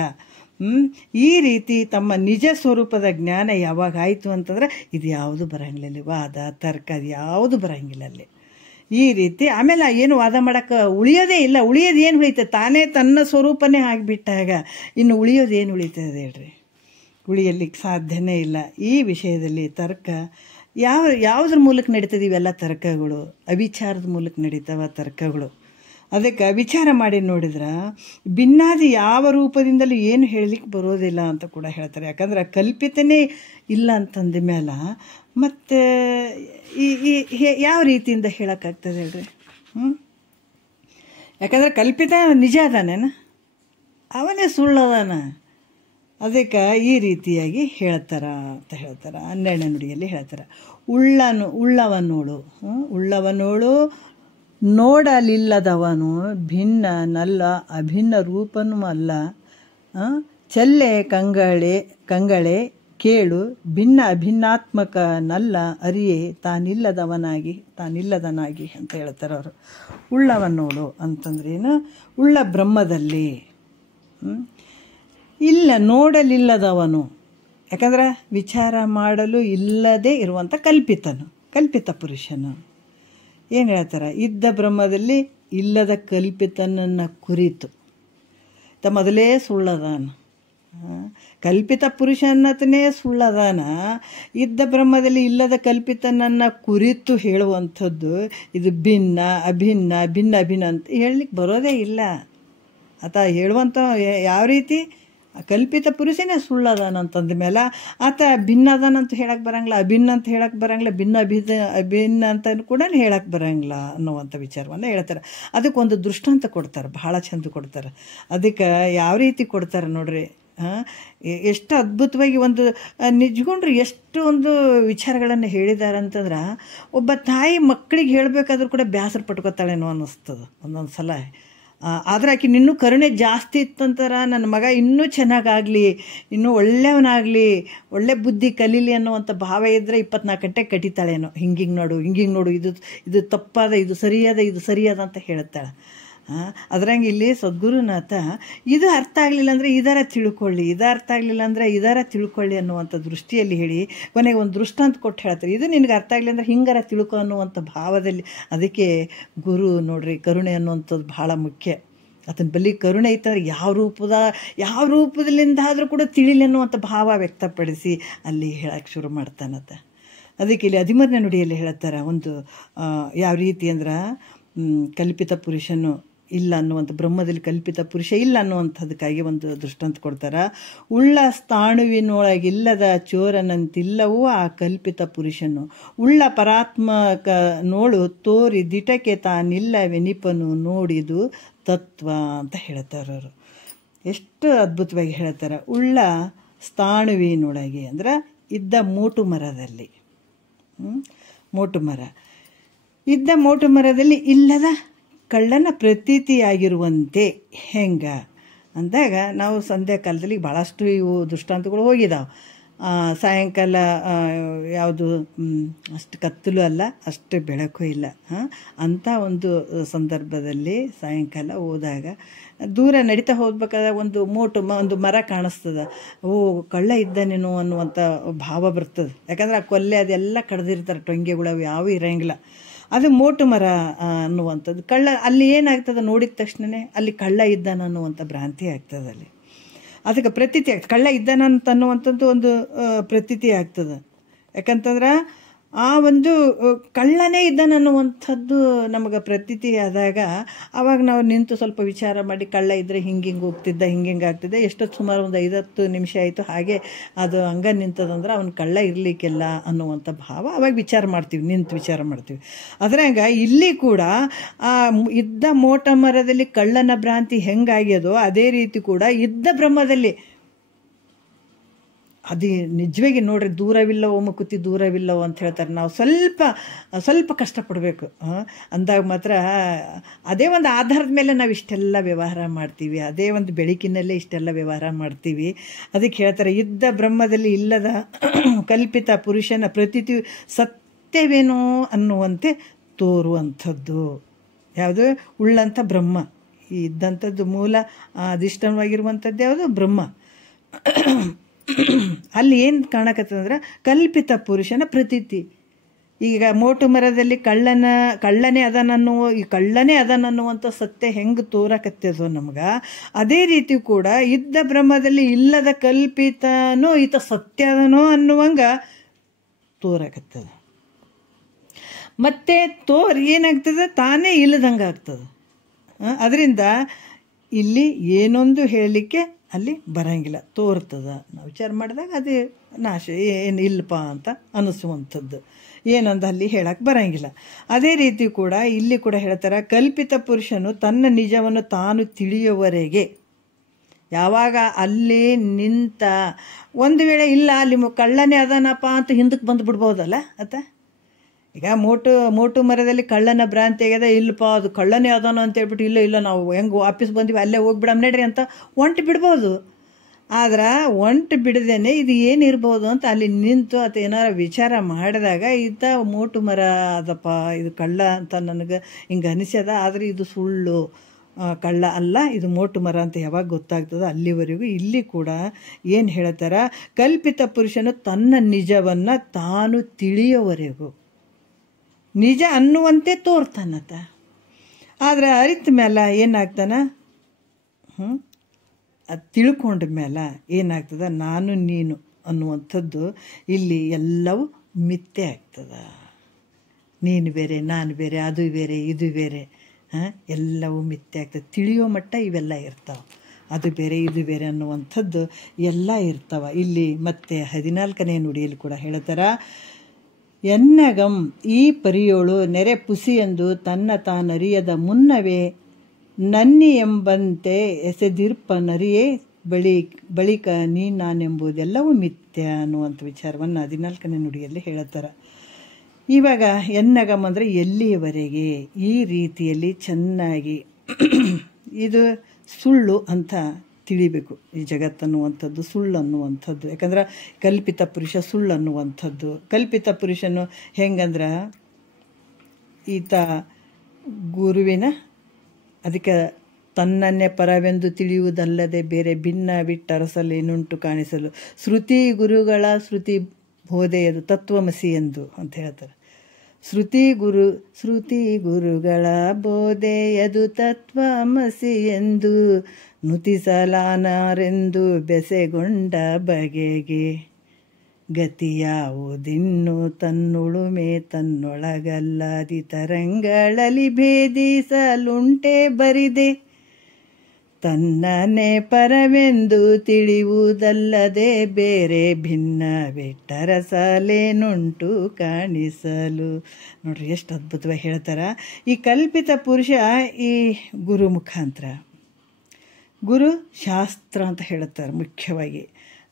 ಈ ರೀತಿ ತಮ್ಮ ನಿಜ ಸ್ವರೂಪದ ಜ್ಞಾನ ಯಾವಾಗ ಆಯಿತು ಅಂತಂದ್ರೆ ಇದು ಯಾವುದು ಬರಂಗಿಲ್ಲ ಅಲ್ಲಿ, ವಾದ ತರ್ಕ ಅದು ಯಾವುದು ಬರಂಗಿಲ್ಲ ಅಲ್ಲಿ. ಈ ರೀತಿ ಆಮೇಲೆ ಏನು ವಾದ ಮಾಡೋಕ್ಕೆ ಉಳಿಯೋದೇ ಇಲ್ಲ. ಉಳಿಯೋದು ಏನು ಉಳಿತದೆ? ತಾನೇ ತನ್ನ ಸ್ವರೂಪನೇ ಆಗಿಬಿಟ್ಟಾಗ ಇನ್ನು ಉಳಿಯೋದು ಏನು ಉಳಿತದೆ ಹೇಳ್ರಿ? ಉಳಿಯಲಿಕ್ಕೆ ಸಾಧ್ಯನೇ ಇಲ್ಲ. ಈ ವಿಷಯದಲ್ಲಿ ತರ್ಕ ಯಾವುದ್ರ ಮೂಲಕ ನಡೀತದೆ? ಇವೆಲ್ಲ ತರ್ಕಗಳು ಅವಿಚಾರದ ಮೂಲಕ ನಡೀತಾವ ತರ್ಕಗಳು. ಅದಕ್ಕೆ ವಿಚಾರ ಮಾಡಿ ನೋಡಿದ್ರೆ ಭಿನ್ನಾದಿ ಯಾವ ರೂಪದಿಂದಲೂ ಏನು ಹೇಳಲಿಕ್ಕೆ ಬರೋದಿಲ್ಲ ಅಂತ ಕೂಡ ಹೇಳ್ತಾರೆ. ಯಾಕಂದ್ರೆ ಕಲ್ಪಿತನೇ ಇಲ್ಲ ಅಂತಂದ ಮೇಲೆ ಮತ್ತು ಈ ಯಾವ ರೀತಿಯಿಂದ ಹೇಳೋಕ್ಕಾಗ್ತದೆ ಹೇಳ್ರಿ? ಯಾಕಂದ್ರೆ ಕಲ್ಪಿತ ನಿಜ ಅದಾನೇನ, ಅವನೇ ಸುಳ್ಳದಾನ. ಅದಕ್ಕೆ ಈ ರೀತಿಯಾಗಿ ಹೇಳ್ತಾರ ಅಂತ ಹೇಳ್ತಾರೆ. 12ನೇ ನುಡಿಯಲ್ಲಿ ಹೇಳ್ತಾರೆ, ಉಳ್ಳವನೋಳು ಉಳ್ಳವನೋಳು ನೋಡಲಿಲ್ಲದವನು ಭಿನ್ನ ನಲ್ಲ ಅಭಿನ್ನ ರೂಪನೂ ಅಲ್ಲ. ಚೆಲ್ಲೆ ಕಂಗಳೆ ಕೇಳು ಭಿನ್ನ ಅಭಿನ್ನಾತ್ಮಕ ನಲ್ಲ ಅರಿಯೇ ತಾನಿಲ್ಲದನಾಗಿ ಅಂತ ಹೇಳ್ತಾರೆ ಅವರು. ಉಳ್ಳವನೋಳು ಅಂತಂದ್ರೇನು? ಉಳ್ಳ ಬ್ರಹ್ಮದಲ್ಲಿ ಇಲ್ಲ, ನೋಡಲಿಲ್ಲದವನು. ಯಾಕಂದ್ರೆ ವಿಚಾರ ಮಾಡಲು ಇಲ್ಲದೆ ಇರುವಂಥ ಕಲ್ಪಿತ ಪುರುಷನು. ಏನು ಹೇಳ್ತಾರೆ? ಇದ್ದ ಬ್ರಹ್ಮದಲ್ಲಿ ಇಲ್ಲದ ಕಲ್ಪಿತನನ್ನು ಕುರಿತು ಮೊದಲೇ ಸುಳ್ಳದಾನ. ಕಲ್ಪಿತ ಪುರುಷ ಅನ್ನತನೇ ಸುಳ್ಳದಾನ. ಇದ್ದ ಬ್ರಹ್ಮದಲ್ಲಿ ಇಲ್ಲದ ಕಲ್ಪಿತನನ್ನು ಕುರಿತು ಹೇಳುವಂಥದ್ದು ಇದು ಭಿನ್ನ ಅಭಿನ್ನ ಅಂತ ಹೇಳಲಿಕ್ಕೆ ಬರೋದೇ ಇಲ್ಲ. ಆತ ಹೇಳುವಂಥ ಯಾವ ರೀತಿ ಕಲ್ಪಿತ ಪುರುಷನೇ ಸುಳ್ಳದಾನ ಅಂತಂದ ಮೇಲೆ ಆತ ಭಿನ್ನ ಅದಾನಂತ ಹೇಳಕ್ಕೆ ಬರಂಗಿಲ್ಲ, ಅಭಿನ್ನ ಅಂತ ಹೇಳಕ್ಕೆ ಬರಂಗಿಲ್ಲ, ಅಭಿನ್ನ ಅಂತ ಕೂಡ ಹೇಳಕ್ಕೆ ಬರಂಗಿಲ್ಲ ಅನ್ನುವಂಥ ವಿಚಾರವನ್ನು ಹೇಳ್ತಾರೆ. ಅದಕ್ಕೊಂದು ದೃಷ್ಟಾಂತ ಕೊಡ್ತಾರೆ, ಬಹಳ ಚಂದ ಕೊಡ್ತಾರೆ. ಅದಕ್ಕೆ ಯಾವ ರೀತಿ ಕೊಡ್ತಾರೆ ನೋಡ್ರಿ. ಎಷ್ಟು ಅದ್ಭುತವಾಗಿ ಒಂದು ನಿಜ್ಗೊಂಡ್ರು ಎಷ್ಟು ಒಂದು ವಿಚಾರಗಳನ್ನು ಹೇಳಿದ್ದಾರೆ ಅಂತಂದ್ರೆ, ಒಬ್ಬ ತಾಯಿ ಮಕ್ಕಳಿಗೆ ಹೇಳಬೇಕಾದ್ರೂ ಕೂಡ ಬೇಸರ ಪಟ್ಕೋತಾಳೇನೋ ಅನ್ನಿಸ್ತದೆ ಒಂದೊಂದು ಸಲ. ಆದರೆ ಆಕೆ ಇನ್ನೂ ಕರುಣೆ ಜಾಸ್ತಿ ಇತ್ತಂತಾರ, ನನ್ನ ಮಗ ಇನ್ನೂ ಚೆನ್ನಾಗಾಗಲಿ, ಇನ್ನೂ ಒಳ್ಳೆಯವನಾಗಲಿ, ಒಳ್ಳೆ ಬುದ್ಧಿ ಕಲೀಲಿ ಅನ್ನುವಂಥ ಭಾವ ಇದ್ದರೆ 24 ಗಂಟೆ ಕಟಿತಾಳೇನೋ. ಹಿಂಗೆ ನೋಡು ಇದು ತಪ್ಪಾದ, ಇದು ಸರಿಯಾದ ಅಂತ ಹೇಳ್ತಾಳೆ. ಅದ್ರಂಗೆ ಇಲ್ಲಿ ಸದ್ಗುರುನಾಥ ಇದು ಅರ್ಥ ಆಗಲಿಲ್ಲ ಅಂದರೆ ಇದರ ತಿಳ್ಕೊಳ್ಳಿ, ಅರ್ಥ ಆಗಲಿಲ್ಲ ಅಂದರೆ ಇದರ ತಿಳ್ಕೊಳ್ಳಿ ಅನ್ನುವಂಥ ದೃಷ್ಟಿಯಲ್ಲಿ ಹೇಳಿ ಕೊನೆಗೆ ಒಂದು ದೃಷ್ಟಾಂತ ಕೊಟ್ಟು ಹೇಳ್ತಾರೆ. ಇದು ನಿನಗೆ ಅರ್ಥ ಆಗಲಿ ಅಂದರೆ ಹಿಂಗಾರ ತಿಳ್ಕೊ ಅನ್ನುವಂಥ ಭಾವದಲ್ಲಿ. ಅದಕ್ಕೆ ಗುರು ನೋಡ್ರಿ, ಕರುಣೆ ಅನ್ನುವಂಥದ್ದು ಭಾಳ ಮುಖ್ಯ. ಆತನ ಬಳಿ ಕರುಣೆ ಇತ್ತಂದ್ರೆ ಯಾವ ರೂಪದಲ್ಲಿಂದಾದರೂ ಕೂಡ ತಿಳಿಲಿ ಅನ್ನುವಂಥ ಭಾವ ವ್ಯಕ್ತಪಡಿಸಿ ಅಲ್ಲಿ ಹೇಳಕ್ಕೆ ಶುರು ಮಾಡ್ತಾನತ್ತ. ಅದಕ್ಕೆ ಇಲ್ಲಿ 13ನೇ ನುಡಿಯಲ್ಲಿ ಹೇಳ್ತಾರೆ ಒಂದು ಯಾವ ರೀತಿ ಅಂದ್ರೆ ಕಲ್ಪಿತ ಪುರುಷನು ಇಲ್ಲ ಅನ್ನುವಂಥ, ಬ್ರಹ್ಮದಲ್ಲಿ ಕಲ್ಪಿತ ಪುರುಷ ಇಲ್ಲ ಅನ್ನುವಂಥದ್ದಕ್ಕಾಗಿ ಒಂದು ದೃಷ್ಟಾಂತ ಕೊಡ್ತಾರೆ. ಉಳ್ಳ ಸ್ಥಾಣುವಿನೊಳಗಿಲ್ಲದ ಚೋರನಂತಿಲ್ಲವೂ ಆ ಕಲ್ಪಿತ ಪುರುಷನು, ಉಳ್ಳ ಪರಾತ್ಮಕ ನೋಳು ತೋರಿ ದಿಟಕ್ಕೆ ತಾನಿಲ್ಲವೆನಿಪನು ನೋಡಿದು ತತ್ವ ಅಂತ ಹೇಳ್ತಾರೆ ಅವರು. ಎಷ್ಟು ಅದ್ಭುತವಾಗಿ ಹೇಳ್ತಾರೆ. ಉಳ್ಳ ಸ್ಥಾಣುವಿನೊಳಗೆ ಅಂದ್ರೆ ಇದ್ದ ಮೋಟು ಮರದಲ್ಲಿ, ಇದ್ದ ಮೋಟು ಮರದಲ್ಲಿ ಇಲ್ಲದ ಕಳ್ಳನ ಪ್ರತೀತಿಯಾಗಿರುವಂತೆ ಹೆಂಗ ಅಂದಾಗ, ನಾವು ಸಂಧ್ಯಾ ಕಾಲದಲ್ಲಿ ಭಾಳಷ್ಟು ಇವು ದೃಷ್ಟಾಂತಗಳು ಹೋಗಿದ್ದಾವೆ. ಸಾಯಂಕಾಲ ಯಾವುದು ಅಷ್ಟು ಕತ್ತಲು ಅಲ್ಲ, ಅಷ್ಟು ಬೆಳಕು ಇಲ್ಲ. ಅಂಥ ಒಂದು ಸಂದರ್ಭದಲ್ಲಿ ಸಾಯಂಕಾಲ ಹೋದಾಗ ದೂರ ನಡೀತಾ ಹೋಗ್ಬೇಕಾದ್ರೆ ಒಂದು ಮರ ಕಾಣಿಸ್ತದೆ. ಓ, ಕಳ್ಳ ಇದ್ದಾನೇನೋ ಅನ್ನುವಂಥ ಭಾವ ಬರ್ತದೆ. ಯಾಕಂದ್ರೆ ಆ ಕೊಲ್ಲೆ ಅದೆಲ್ಲ ಕಡ್ದಿರ್ತಾರೆ, ಟೊಂಗೆಗಳು ಅವು ಯಾವೂ ಇರೋಂಗಿಲ್ಲ. ಅದು ಮೋಟು ಮರ ಅನ್ನುವಂಥದ್ದು. ಕಳ್ಳ ಅಲ್ಲಿ ಏನಾಗ್ತದೆ, ನೋಡಿದ ತಕ್ಷಣವೇ ಅಲ್ಲಿ ಕಳ್ಳ ಇದ್ದಾನ ಅನ್ನುವಂಥ ಭ್ರಾಂತಿ ಆಗ್ತದೆ. ಅಲ್ಲಿ ಅದಕ್ಕೆ ಪ್ರತೀತಿ ಆಗ್ತದೆ, ಕಳ್ಳ ಇದ್ದಾನಂತ ಅನ್ನುವಂಥದ್ದು ಒಂದು ಪ್ರತೀತಿ ಆಗ್ತದೆ. ಯಾಕಂತಂದ್ರೆ ಆ ಒಂದು ಕಳ್ಳನೇ ಇದ್ದಾನ ಅನ್ನುವಂಥದ್ದು ನಮಗೆ ಪ್ರತೀತಿ ಆದಾಗ ಆವಾಗ ನಾವು ನಿಂತು ಸ್ವಲ್ಪ ವಿಚಾರ ಮಾಡಿ, ಕಳ್ಳ ಇದ್ದರೆ ಹಿಂಗೆ ಹೋಗ್ತಿದ್ದ, ಹಿಂಗೆ ಆಗ್ತಿದ್ದೆ, ಎಷ್ಟೊತ್ತು ಸುಮಾರು ಒಂದು 5-10 ನಿಮಿಷ ಆಯಿತು, ಹಾಗೆ ಅದು ಹಂಗೆ ನಿಂತದಂದ್ರೆ ಅವ್ನು ಕಳ್ಳ ಇರಲಿಕ್ಕಿಲ್ಲ ಅನ್ನುವಂಥ ಭಾವ ಅವಾಗ ನಿಂತು ವಿಚಾರ ಮಾಡ್ತೀವಿ. ಅದ್ರಂಗ ಇಲ್ಲಿ ಕೂಡ ಆ ಇದ್ದ ಮೋಟ ಮರದಲ್ಲಿ ಕಳ್ಳನ ಭ್ರಾಂತಿ ಹೆಂಗಾಗ್ಯದೋ ಅದೇ ರೀತಿ ಕೂಡ ಇದ್ದ ಬ್ರಹ್ಮದಲ್ಲಿ ಅದು ನಿಜವಾಗಿ ನೋಡ್ರಿ, ದೂರವಿಲ್ಲವೋ ಮುಕುತಿ ದೂರವಿಲ್ಲವೋ ಅಂತ ಹೇಳ್ತಾರೆ. ನಾವು ಸ್ವಲ್ಪ ಕಷ್ಟಪಡಬೇಕು ಅಂದಾಗ ಮಾತ್ರ ಅದೇ ಒಂದು ಆಧಾರದ ಮೇಲೆ ನಾವು ಇಷ್ಟೆಲ್ಲ ವ್ಯವಹಾರ ಮಾಡ್ತೀವಿ, ಅದೇ ಒಂದು ಬೆಳಕಿನಲ್ಲೇ ಇಷ್ಟೆಲ್ಲ ವ್ಯವಹಾರ ಮಾಡ್ತೀವಿ. ಅದಕ್ಕೆ ಹೇಳ್ತಾರೆ, ಇದ್ದ ಬ್ರಹ್ಮದಲ್ಲಿ ಇಲ್ಲದ ಕಲ್ಪಿತ ಪುರುಷನ ಪ್ರತೀತಿ ಸತ್ಯವೇನೋ ಅನ್ನುವಂತೆ ತೋರುವಂಥದ್ದು. ಯಾವುದು? ಉಳ್ಳಂಥ ಬ್ರಹ್ಮ, ಇದ್ದಂಥದ್ದು ಮೂಲ ಅಧಿಷ್ಠಾನವಾಗಿರುವಂಥದ್ದು ಯಾವುದು? ಬ್ರಹ್ಮ. ಅಲ್ಲಿ ಏನು ಕಾಣಕತ್ತದಂದ್ರೆ ಕಲ್ಪಿತ ಪುರುಷನ ಪ್ರತೀತಿ. ಈಗ ಮೋಟು ಮರದಲ್ಲಿ ಕಳ್ಳನೇ ಅದನ್ನನ್ನುವಂಥ ಸತ್ಯ ಹೆಂಗೆ ತೋರಕತ್ತದೋ ನಮ್ಗೆ, ಅದೇ ರೀತಿ ಕೂಡ ಇದ್ದ ಬ್ರಹ್ಮದಲ್ಲಿ ಇಲ್ಲದ ಕಲ್ಪಿತನೋ ಈತ ಸತ್ಯನೋ ಅನ್ನುವಂಗ ತೋರಕತ್ತದ. ಮತ್ತೆ ಏನಾಗ್ತದೆ, ತಾನೇ ಇಲ್ಲದಂಗೆ ಆಗ್ತದೆ. ಅದರಿಂದ ಇಲ್ಲಿ ಏನೊಂದು ಹೇಳಲಿಕ್ಕೆ ಅಲ್ಲಿ ಬರಂಗಿಲ್ಲ, ತೋರ್ತದ. ನಾವು ವಿಚಾರ ಮಾಡಿದಾಗ ಅದೇ ನಾಶ ಏನು ಇಲ್ಲಪ್ಪ ಅಂತ ಅನ್ನಿಸುವಂಥದ್ದು, ಏನೊಂದು ಅಲ್ಲಿ ಹೇಳಕ್ಕೆ ಬರಂಗಿಲ್ಲ. ಅದೇ ರೀತಿ ಕೂಡ ಇಲ್ಲಿ ಕೂಡ ಹೇಳ್ತಾರೆ, ಕಲ್ಪಿತ ಪುರುಷನು ತನ್ನ ನಿಜವನ್ನು ತಾನು ತಿಳಿಯುವವರೆಗೆ, ಯಾವಾಗ ಅಲ್ಲಿ ನಿಂತ ಒಂದು ವೇಳೆ ಇಲ್ಲ ಅಲ್ಲಿ ಕಳ್ಳನೇ ಅದಾನಪ್ಪ ಅಂತ ಹಿಂದಕ್ಕೆ ಬಂದು ಬಿಡ್ಬೋದಲ್ಲ. ಈಗ ಮೋಟು ಮರದಲ್ಲಿ ಕಳ್ಳನ ಭ್ರಾಂತಿ ಆಗ್ಯದ, ಇಲ್ಲಪ್ಪ ಅದು ಕಳ್ಳನೇ ಅದಾನೋ ಅಂತ ಹೇಳ್ಬಿಟ್ಟು ಇಲ್ಲ ನಾವು ಹೆಂಗೆ ವಾಪಸ್ ಬಂದಿವಿ ಅಲ್ಲೇ ಹೋಗ್ಬಿಡಮ್ ನಡ್ರಿ ಅಂತ ಒಂಟು ಬಿಡ್ಬೋದು. ಆದ್ರೆ ಒಂಟು ಬಿಡದೇನೆ ಇದು ಏನಿರ್ಬೋದು ಅಂತ ಅಲ್ಲಿ ನಿಂತು ಅಥವಾ ಏನಾರ ವಿಚಾರ ಮಾಡಿದಾಗ ಈತ ಮೋಟು ಮರ ಅದಪ್ಪ, ಇದು ಕಳ್ಳ ಅಂತ ನನಗೆ ಹಿಂಗೆ ಅನಿಸ್ಯದ, ಆದರೆ ಇದು ಸುಳ್ಳು, ಕಳ್ಳ ಅಲ್ಲ, ಇದು ಮೋಟು ಮರ ಅಂತ ಯಾವಾಗ ಗೊತ್ತಾಗ್ತದೆ ಅಲ್ಲಿವರೆಗೂ ಇಲ್ಲಿ ಕೂಡ ಏನು ಹೇಳ್ತಾರ, ಕಲ್ಪಿತ ಪುರುಷನು ತನ್ನ ನಿಜವನ್ನು ತಾನು ತಿಳಿಯೋವರೆಗೂ ನಿಜ ಅನ್ನುವಂತೆ ತೋರ್ತಾನತ. ಆದರೆ ಅರಿತ ಮೇಲೆ ಏನಾಗ್ತಾನ, ಅದು ತಿಳ್ಕೊಂಡ ಮೇಲೆ ಏನಾಗ್ತದೆ, ನಾನು ನೀನು ಅನ್ನುವಂಥದ್ದು ಇಲ್ಲಿ ಎಲ್ಲವೂ ಮಿಥ್ಯೆ ಆಗ್ತದೆ. ನೀನು ಬೇರೆ, ನಾನು ಬೇರೆ, ಅದು ಬೇರೆ, ಇದು ಬೇರೆ, ಎಲ್ಲವೂ ಮಿಥ್ಯೆ ಆಗ್ತದೆ. ತಿಳಿಯೋ ಮಟ್ಟ ಇವೆಲ್ಲ ಇರ್ತಾವೆ, ಅದು ಬೇರೆ ಇದು ಬೇರೆ ಅನ್ನುವಂಥದ್ದು ಎಲ್ಲ ಇರ್ತಾವೆ. ಇಲ್ಲಿ ಮತ್ತೆ 14ನೇ ನುಡಿಯಲ್ಲಿ ಕೂಡ ಹೇಳ್ತಾರ, ಎನ್ನಗಂ ಈ ಪರಿಯೋಳು ನೆರೆ ಪುಸಿ ಎಂದು ತನ್ನ ತಾನರಿಯದ ಮುನ್ನವೇ ನನ್ನಿ ಎಂಬಂತೆ ಎಸೆದಿರ್ಪ ನರಿಯೇ ಬಳಿಕ ನೀ ನಾನೆಂಬುದೆಲ್ಲವೂ ಮಿಥ್ಯ ಅನ್ನುವಂಥ ವಿಚಾರವನ್ನು 14ನೇ ನುಡಿಯಲ್ಲಿ ಹೇಳ್ತಾರೆ. ಇವಾಗ ಎನ್ನಗಂ ಅಂದರೆ ಎಲ್ಲಿಯವರೆಗೆ ಈ ರೀತಿಯಲ್ಲಿ ಚೆನ್ನಾಗಿ ಇದು ಸುಳ್ಳು ಅಂತ ತಿಳಿಬೇಕು. ಈ ಜಗತ್ತನ್ನುವಂಥದ್ದು ಸುಳ್ಳು ಅನ್ನುವಂಥದ್ದು. ಯಾಕಂದ್ರೆ ಕಲ್ಪಿತ ಪುರುಷ ಸುಳ್ಳು ಅನ್ನುವಂಥದ್ದು. ಕಲ್ಪಿತ ಪುರುಷನು ಹೆಂಗಂದ್ರೆ ಈತ ಗುರುವಿನ ಅದಕ್ಕೆ ತನ್ನನ್ನೇ ಪರವೆಂದು ತಿಳಿಯುವುದಲ್ಲದೆ ಬೇರೆ ಭಿನ್ನ ಬಿಟ್ಟರಸಲೇನುಂಟು ಕಾಣಿಸಲು ಶ್ರುತಿ ಬೋಧೆಯದು ತತ್ವಮಸಿ ಎಂದು ಅಂತ ಹೇಳ್ತಾರೆ. ಶ್ರುತಿ ಗುರುಗಳ ಬೋಧೆಯದು ತತ್ವಮಸಿ ಎಂದು ನುತಿಸಲಾನಾರೆಂದು ಬೆಸೆಗೊಂಡ ಬಗೆಗೆ ಗತಿಯಾವುದಿನ್ನು ತನ್ನುಳುಮೆ ತನ್ನೊಳಗಲ್ಲಾದಿ ತರಂಗಳಲ್ಲಿ ಭೇದಿಸಲುಂಟೆ ಬರಿದೆ ತನ್ನನ್ನೇ ಪರವೆಂದು ತಿಳಿಯುವುದಲ್ಲದೆ ಬೇರೆ ಭಿನ್ನ ಬಿಟ್ಟರಸಲೇನುಂಟು ಕಾಣಿಸಲು. ನೋಡ್ರಿ ಎಷ್ಟು ಅದ್ಭುತವಾಗಿ ಹೇಳ್ತಾರ. ಈ ಕಲ್ಪಿತ ಪುರುಷ ಈ ಗುರು ಮುಖಾಂತರ, ಗುರು ಶಾಸ್ತ್ರ ಅಂತ ಹೇಳುತ್ತಾರೆ ಮುಖ್ಯವಾಗಿ.